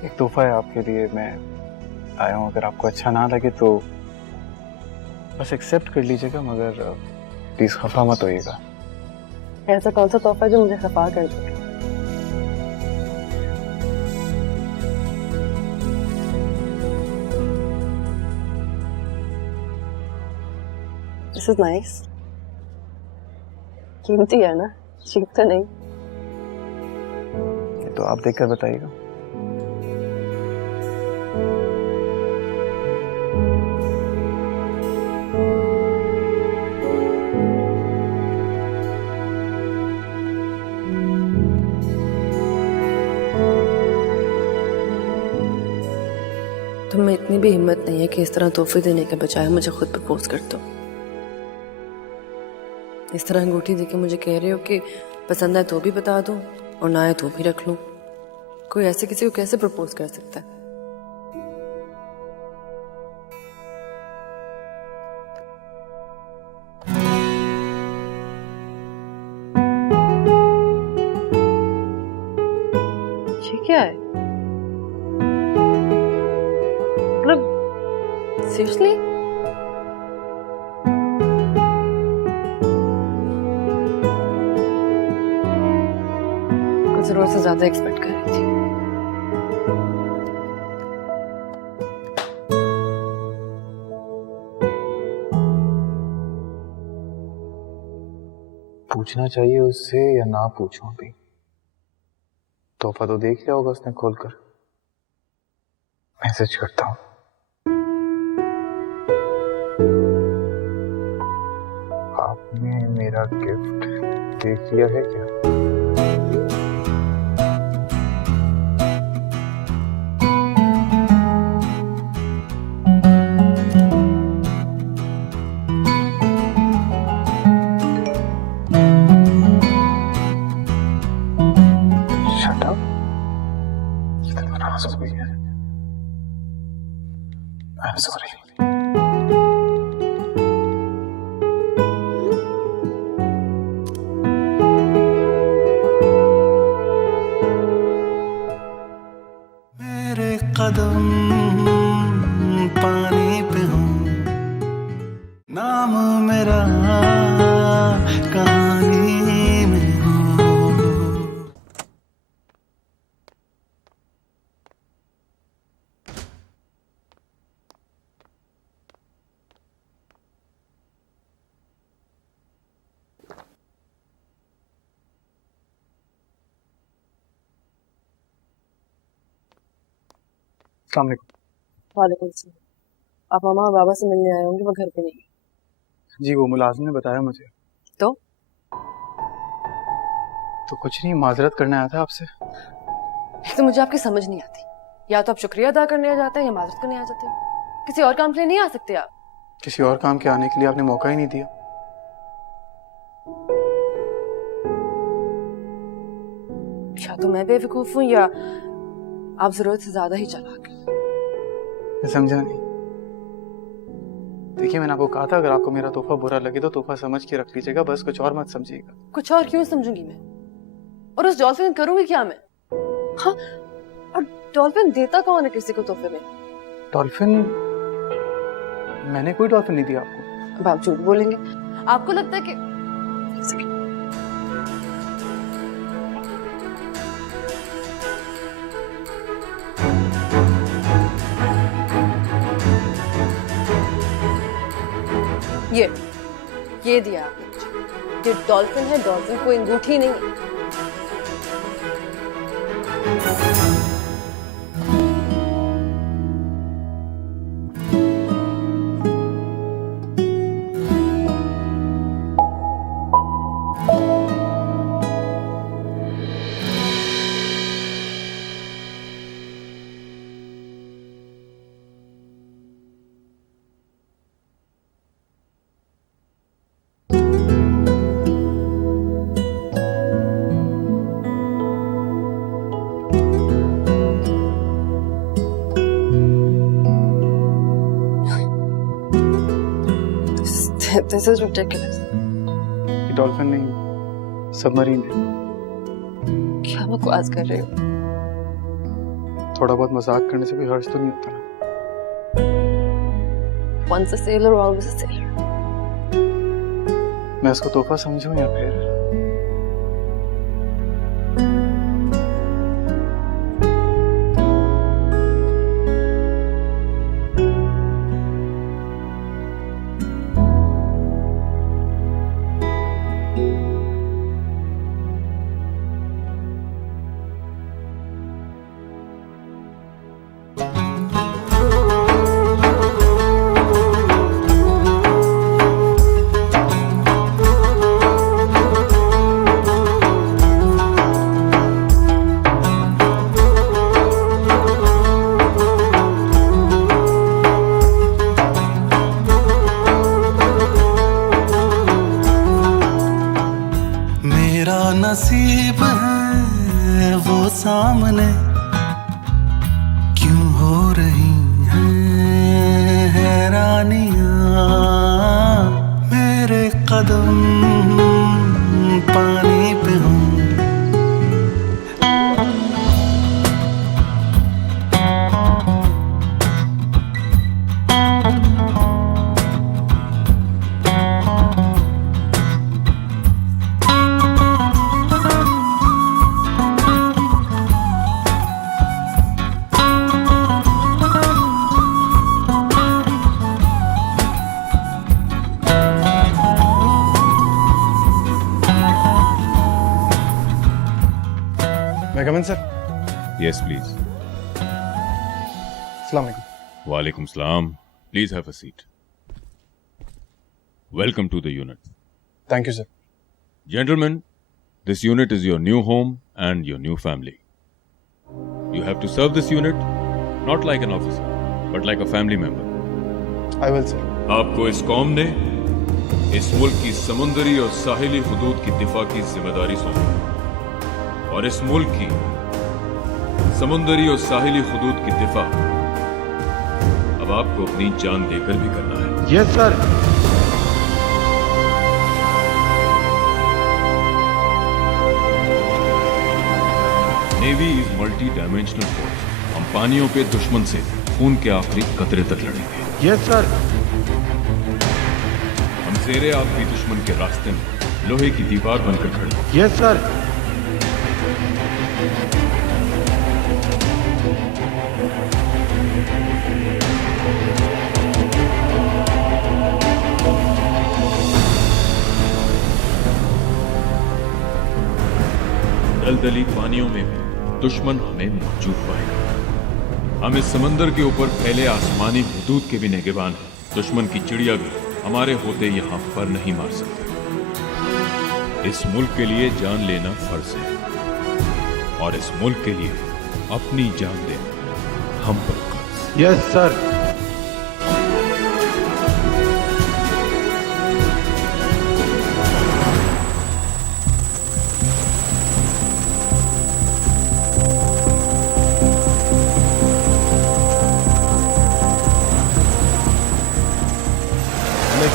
एक तोहफा है आपके लिए, मैं आया हूँ। अगर आपको अच्छा ना लगे तो बस एक्सेप्ट कर लीजिएगा, मगर प्लीज खफा मत होइएगा। ऐसा कौन सा तोहफा जो मुझे खफा कर दे? This is nice. कीमती है ना, चीप तो नहीं। ये तो आप देखकर बताइएगा। तुम में इतनी भी हिम्मत नहीं है कि इस तरह तोहफे देने के बजाय मुझे खुद प्रपोज कर दो। इस तरह अंगूठी देके मुझे कह रहे हो कि पसंद आए तो भी बता दो और ना आए तो भी रख लूं। कोई ऐसे किसी को कैसे प्रपोज कर सकता है? ये क्या है? मतलब सीरियसली? जरूरत से ज्यादा एक्सपेक्ट कर रही थी। पूछना चाहिए उससे या ना पूछूं? अभी तोहफा तो देख लिया होगा उसने खोलकर। मैसेज करता हूँ। आपने मेरा गिफ्ट देख लिया है क्या? I'm sorry. मेरे कदम पानी पे हो, नाम मेरा कहानी में हो। अस्सलाम वालेकुम। वालेकुम सलाम। आप मामा और बाबा से मिलने आए होंगे, मैं घर पे नहीं। जी वो मुलाजिम ने बताया मुझे। तो कुछ नहीं, माजरत करने आया था आपसे। एक तो मुझे आपकी समझ नहीं आती, या तो आप शुक्रिया अदा करने आ जाते हैं या माजरत करने आ जाते हैं। किसी और काम के लिए नहीं आ सकते आप? किसी और काम के आने के लिए आपने मौका ही नहीं दिया। या तो मैं बेवकूफ हूँ या आप जरूरत से ज्यादा ही चालाक हैं। मैं समझा नहीं। देखिए मैंने आपको कहा था अगर आपको मेरा तोहफा बुरा लगे तो तोहफा समझ के रख लीजिएगा, बस कुछ और मत समझिएगा। कुछ और क्यों समझूंगी मैं? और उस डॉल्फिन करूंगी क्या मैं? हाँ, और डॉल्फिन देता कौन है किसी को तोहफे में? डॉल्फिन? मैंने कोई डॉल्फिन नहीं दिया आपको। अब आप झूठ बोलेंगे। आपको लगता है कि ये दिया आपने मुझे। ये डॉल्फिन है, डॉल्फिन कोई अंगूठी नहीं है। This is ridiculous. ये डॉल्फिन नहीं, सबमरीन है। क्या बकवास कर रहे हो? थोड़ा बहुत मजाक करने से कोई हर्ज तो नहीं होता ना। Once a sailor, always a sailor. मैं इसको तोहफा समझूं या फिर? नसीब है वो सामने क्यों हो रही हैं हैरानियां, मेरे कदम पानी पे हों। मैं कम इन सर? Yes, please. अस्सलाम वालेकुम। Walaikum salam. Please have a seat. Welcome to the unit. Thank you, sir. Gentlemen, this unit is your new home and your new family. You have to serve this unit not like an officer, but like a family member. I will, sir. आपको इस कौम ने इस मुल्क की समुंदरी और साहिली हुदूद की दिफा की जिम्मेदारी सौंपी, और इस मुल्क की समुंदरी और साहिली हुदूद की दिफा अब आपको अपनी जान देकर भी करना है। Yes sir. Navy is multi dimensional force. हम पानियों पे दुश्मन से खून के आखिरी कतरे तक लड़ेंगे। Yes sir. हम जेरे आखिरी दुश्मन के रास्ते में लोहे की दीवार बनकर खड़े हैं। Yes sir. दलदली पानियों में भी दुश्मन हमें मौजूद पाएगा। हम इस समंदर के ऊपर फैले आसमानी हुदूद के भी निगहबान हैं। दुश्मन की चिड़ियाघर हमारे होते यहाँ पर नहीं मार सकते। इस मुल्क के लिए जान लेना फर्ज है और इस मुल्क के लिए अपनी जान देना हम पर फर्ज। Yes sir.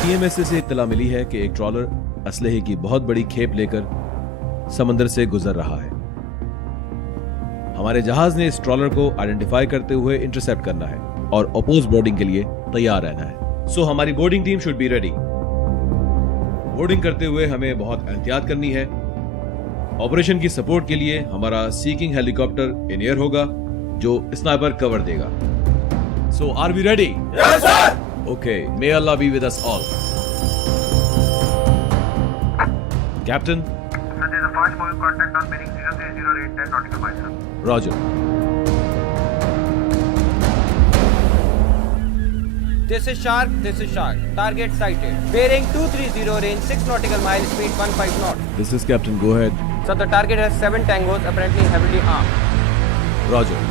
टीएमएसए से इत्तला मिली है कि एक ट्रॉलर असलहे की बहुत बड़ी खेप लेकर समंदर से गुजर रहा है। हमारे जहाज ने इस ट्रॉलर को आइडेंटिफाई करते हुए इंटरसेप्ट करना है और अपोज बोर्डिंग के लिए तैयार रहना है। सो हमारी boarding team should be ready. Boarding करते हुए हमें बहुत एहतियात करनी है। ऑपरेशन की सपोर्ट के लिए हमारा सीकिंग हेलीकॉप्टर इन एयर होगा जो स्नाइपर कवर देगा। So are we ready? Yes sir. Okay, may Allah be with us all. Captain? Sir, there is a fast moving contact on bearing 0308 10 nautical miles, sir. Roger. This is Shark, this is Shark. Target sighted. Bearing 230, range 6 nautical miles, speed 15 knots. This is Captain, go ahead. Sir, the target has 7 tangos, apparently heavily armed. Roger.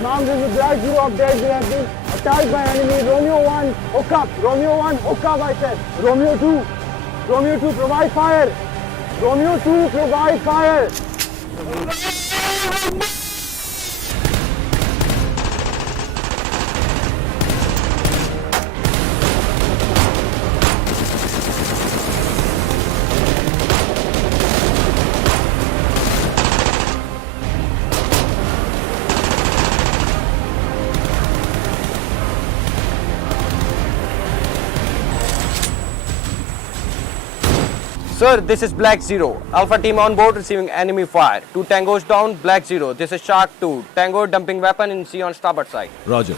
Imam, this is a Black Zero update. We have been attacked by enemy. Romeo 1, hook up. Romeo 1, hook up, I said. Romeo 2. Romeo 2, provide fire. Romeo 2, provide fire. Sir, this is Black Zero. Alpha team on board receiving enemy fire. 2 tangos down, Black Zero. This is Shark 2. Tango dumping weapon in sea on starboard side. Roger.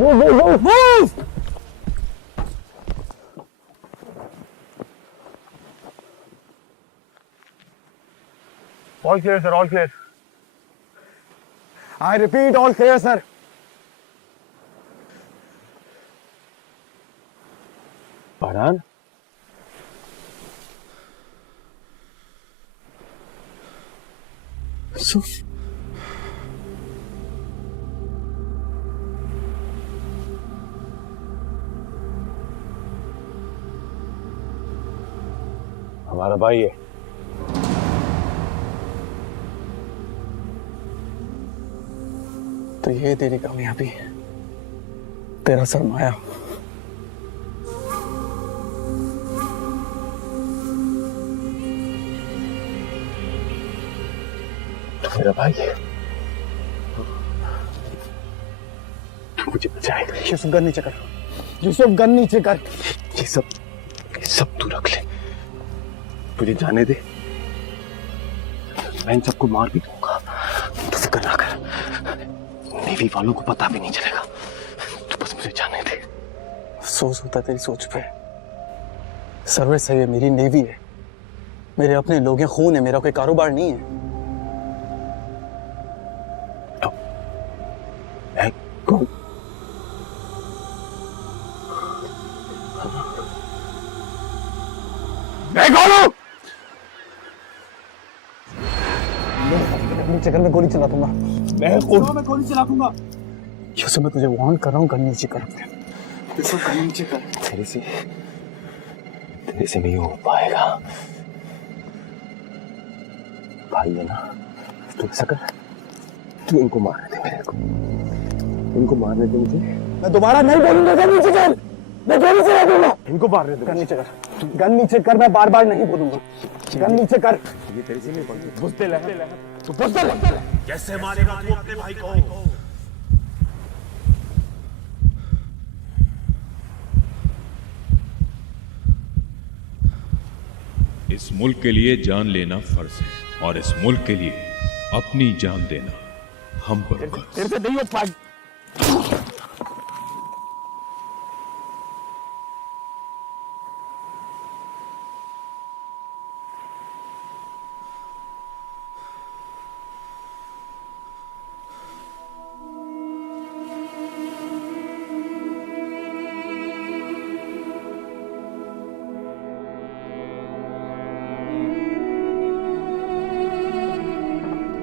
Move, move, move, move! All clear, sir, all clear. I repeat, all clear, sir. Farhan? Yusuf? हमारा भाई है। तो ये तेरी कामयाबी, तेरा सरमाया। तो मेरा भाई है, तू मुझे बचाएगा। यूसुफ गन नीचे कर, यूसुफ गन नीचे कर। ये सब तू रख ले, मुझे जाने दे, मैं इन सबको मार भी दूंगा। तो फिक्र ना कर, नेवी वालों को पता भी नहीं चलेगा। तू बस मुझे जाने दे। अफसोस होता तेरी सोच पे। सर्विस है ये, मेरी नेवी है, मेरे अपने लोग हैं, खून है, मेरा कोई कारोबार नहीं है। तो मैं कौन? मैं कौन हूँ? नीचे कर, मैं गोली चला दूंगा। मैं गोली चला दूंगा। यूसुफ, मैं तुझे वार्न कर रहा हूँ, गन नीचे कर। गन नीचे कर। तेरे से नहीं हो पाएगा। भाई है ना, तू ऐसा कर, तू इनको मारने दे मेरे को, इनको मारने दे मुझे। मैं दोबारा नहीं बोलूंगा, गन नीचे कर। मैं गोली चला दूंगा। इनको मारने दे। गन नीचे कर, गन नीचे कर, मैं बार बार नहीं बोलूंगा। गन नीचे कर। ये तेरे से नहीं बोलूंगा। बुझते तू बुझते कैसे मारेगा तू अपने भाई को? इस मुल्क के लिए जान लेना फर्ज है और इस मुल्क के लिए अपनी जान देना हम पर फर्ज। तेरे से नहीं हो पाएगा।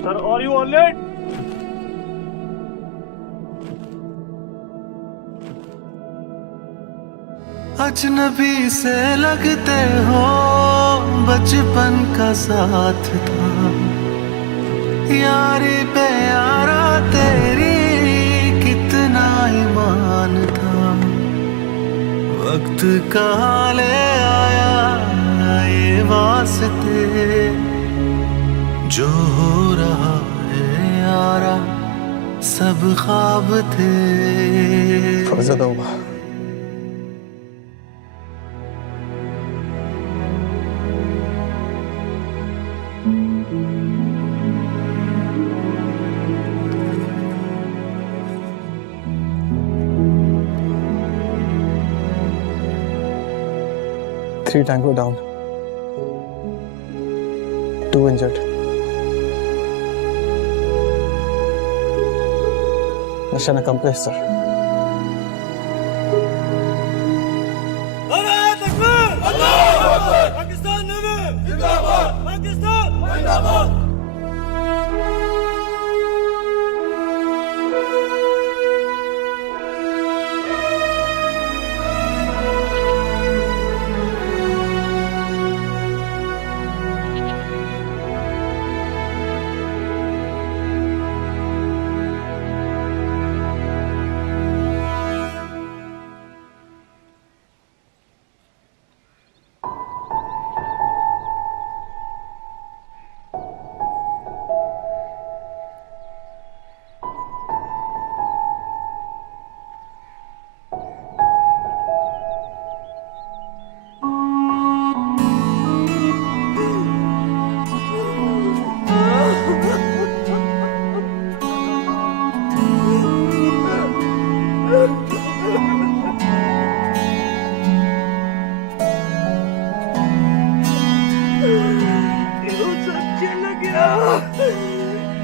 Sir, are you on it? अजनबी से लगते हो, बचपन का साथ था, यारी पे यारा तेरी कितना ईमान था। वक्त का ले आया ये वास्ते, जो हो रहा है यारा सब ख्वाब थे। फर्जद होगा। Three Tango down, 2 injured. Mission accomplished, sir. Pakistan जिंदाबाद! पाकिस्तान जिंदाबाद!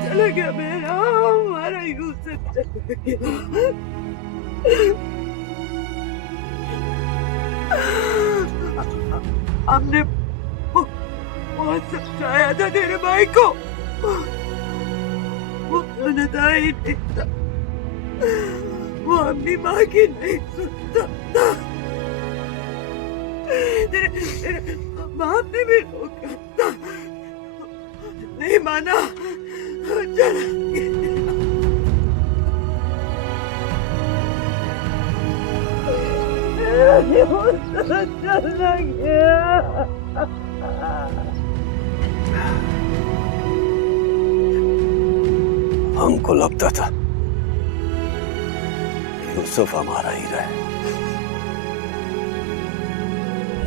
चला गया मेरा, हमारा यूसुफ चला गया। हमने बहुत समझाया था तेरे भाई को, वो सुनता ही नहीं था, वो अपनी माँ की नहीं सुनता था। तेरे बाप ने भी रोका था, नहीं माना, चला गया। हमको लगता था यूसुफ हमारा ही रहे,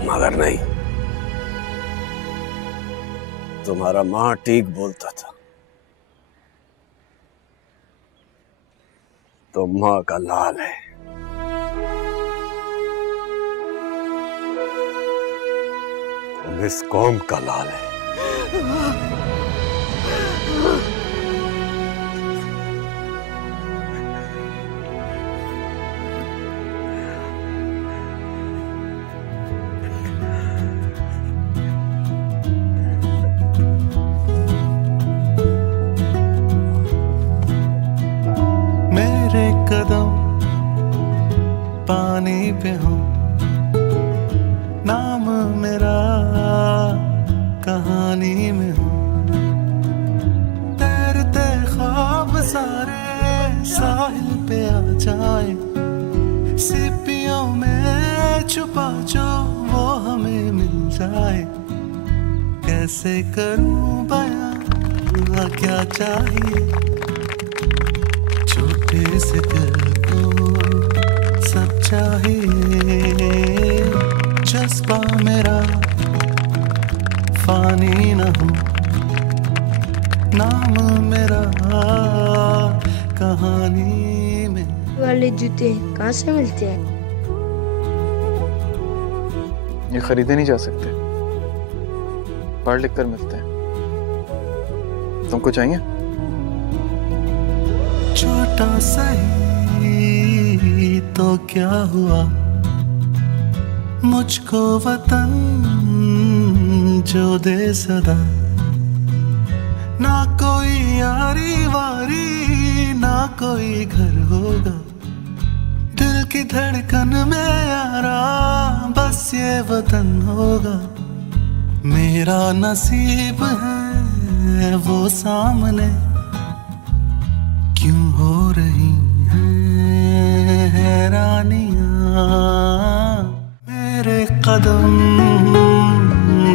मगर नहीं, तुम्हारा माँ ठीक बोलता था। तो माँ का लाल है। तुम इस कौम का लाल है। आए, कैसे करूं बयां क्या चाहिए, छोटे से दिल को सब चाहिए, जज्बा मेरा फानी न हो, नाम मेरा कहानी में। वाले जूते कहाँ से मिलते हैं? ये खरीदे नहीं जा सकते, पढ़ लिख कर मिलते हैं। तुमको चाहिए? छोटा सही तो क्या हुआ, मुझको वतन जो दे सदा, ना कोई यारी वारी ना कोई घर होगा, दिल की धड़कन में यारा बस ये वतन होगा, मेरा नसीब है वो सामने, क्यों हो रही हैं हैरानियां, मेरे कदम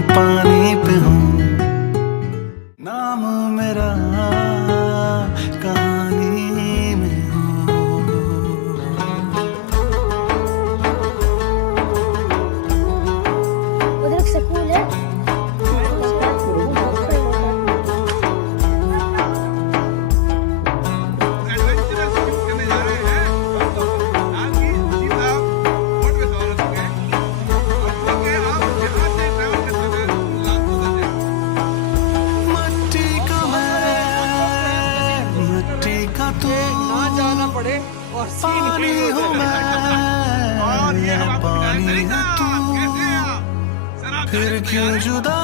पानी पे हो, नाम मेरा कहानी में हो। उधर एक स्कूल है। पानी हूँ मैं और पानी है तू, फिर क्यों जुदा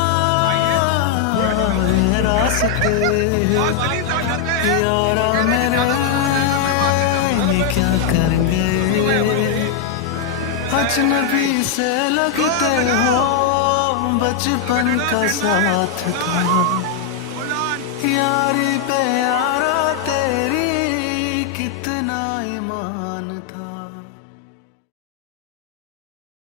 ये रास्ते यारा मेरे, ये क्या करेंगे, अजनबी से लगते हो, बचपन का साथ था, यारी पे यारा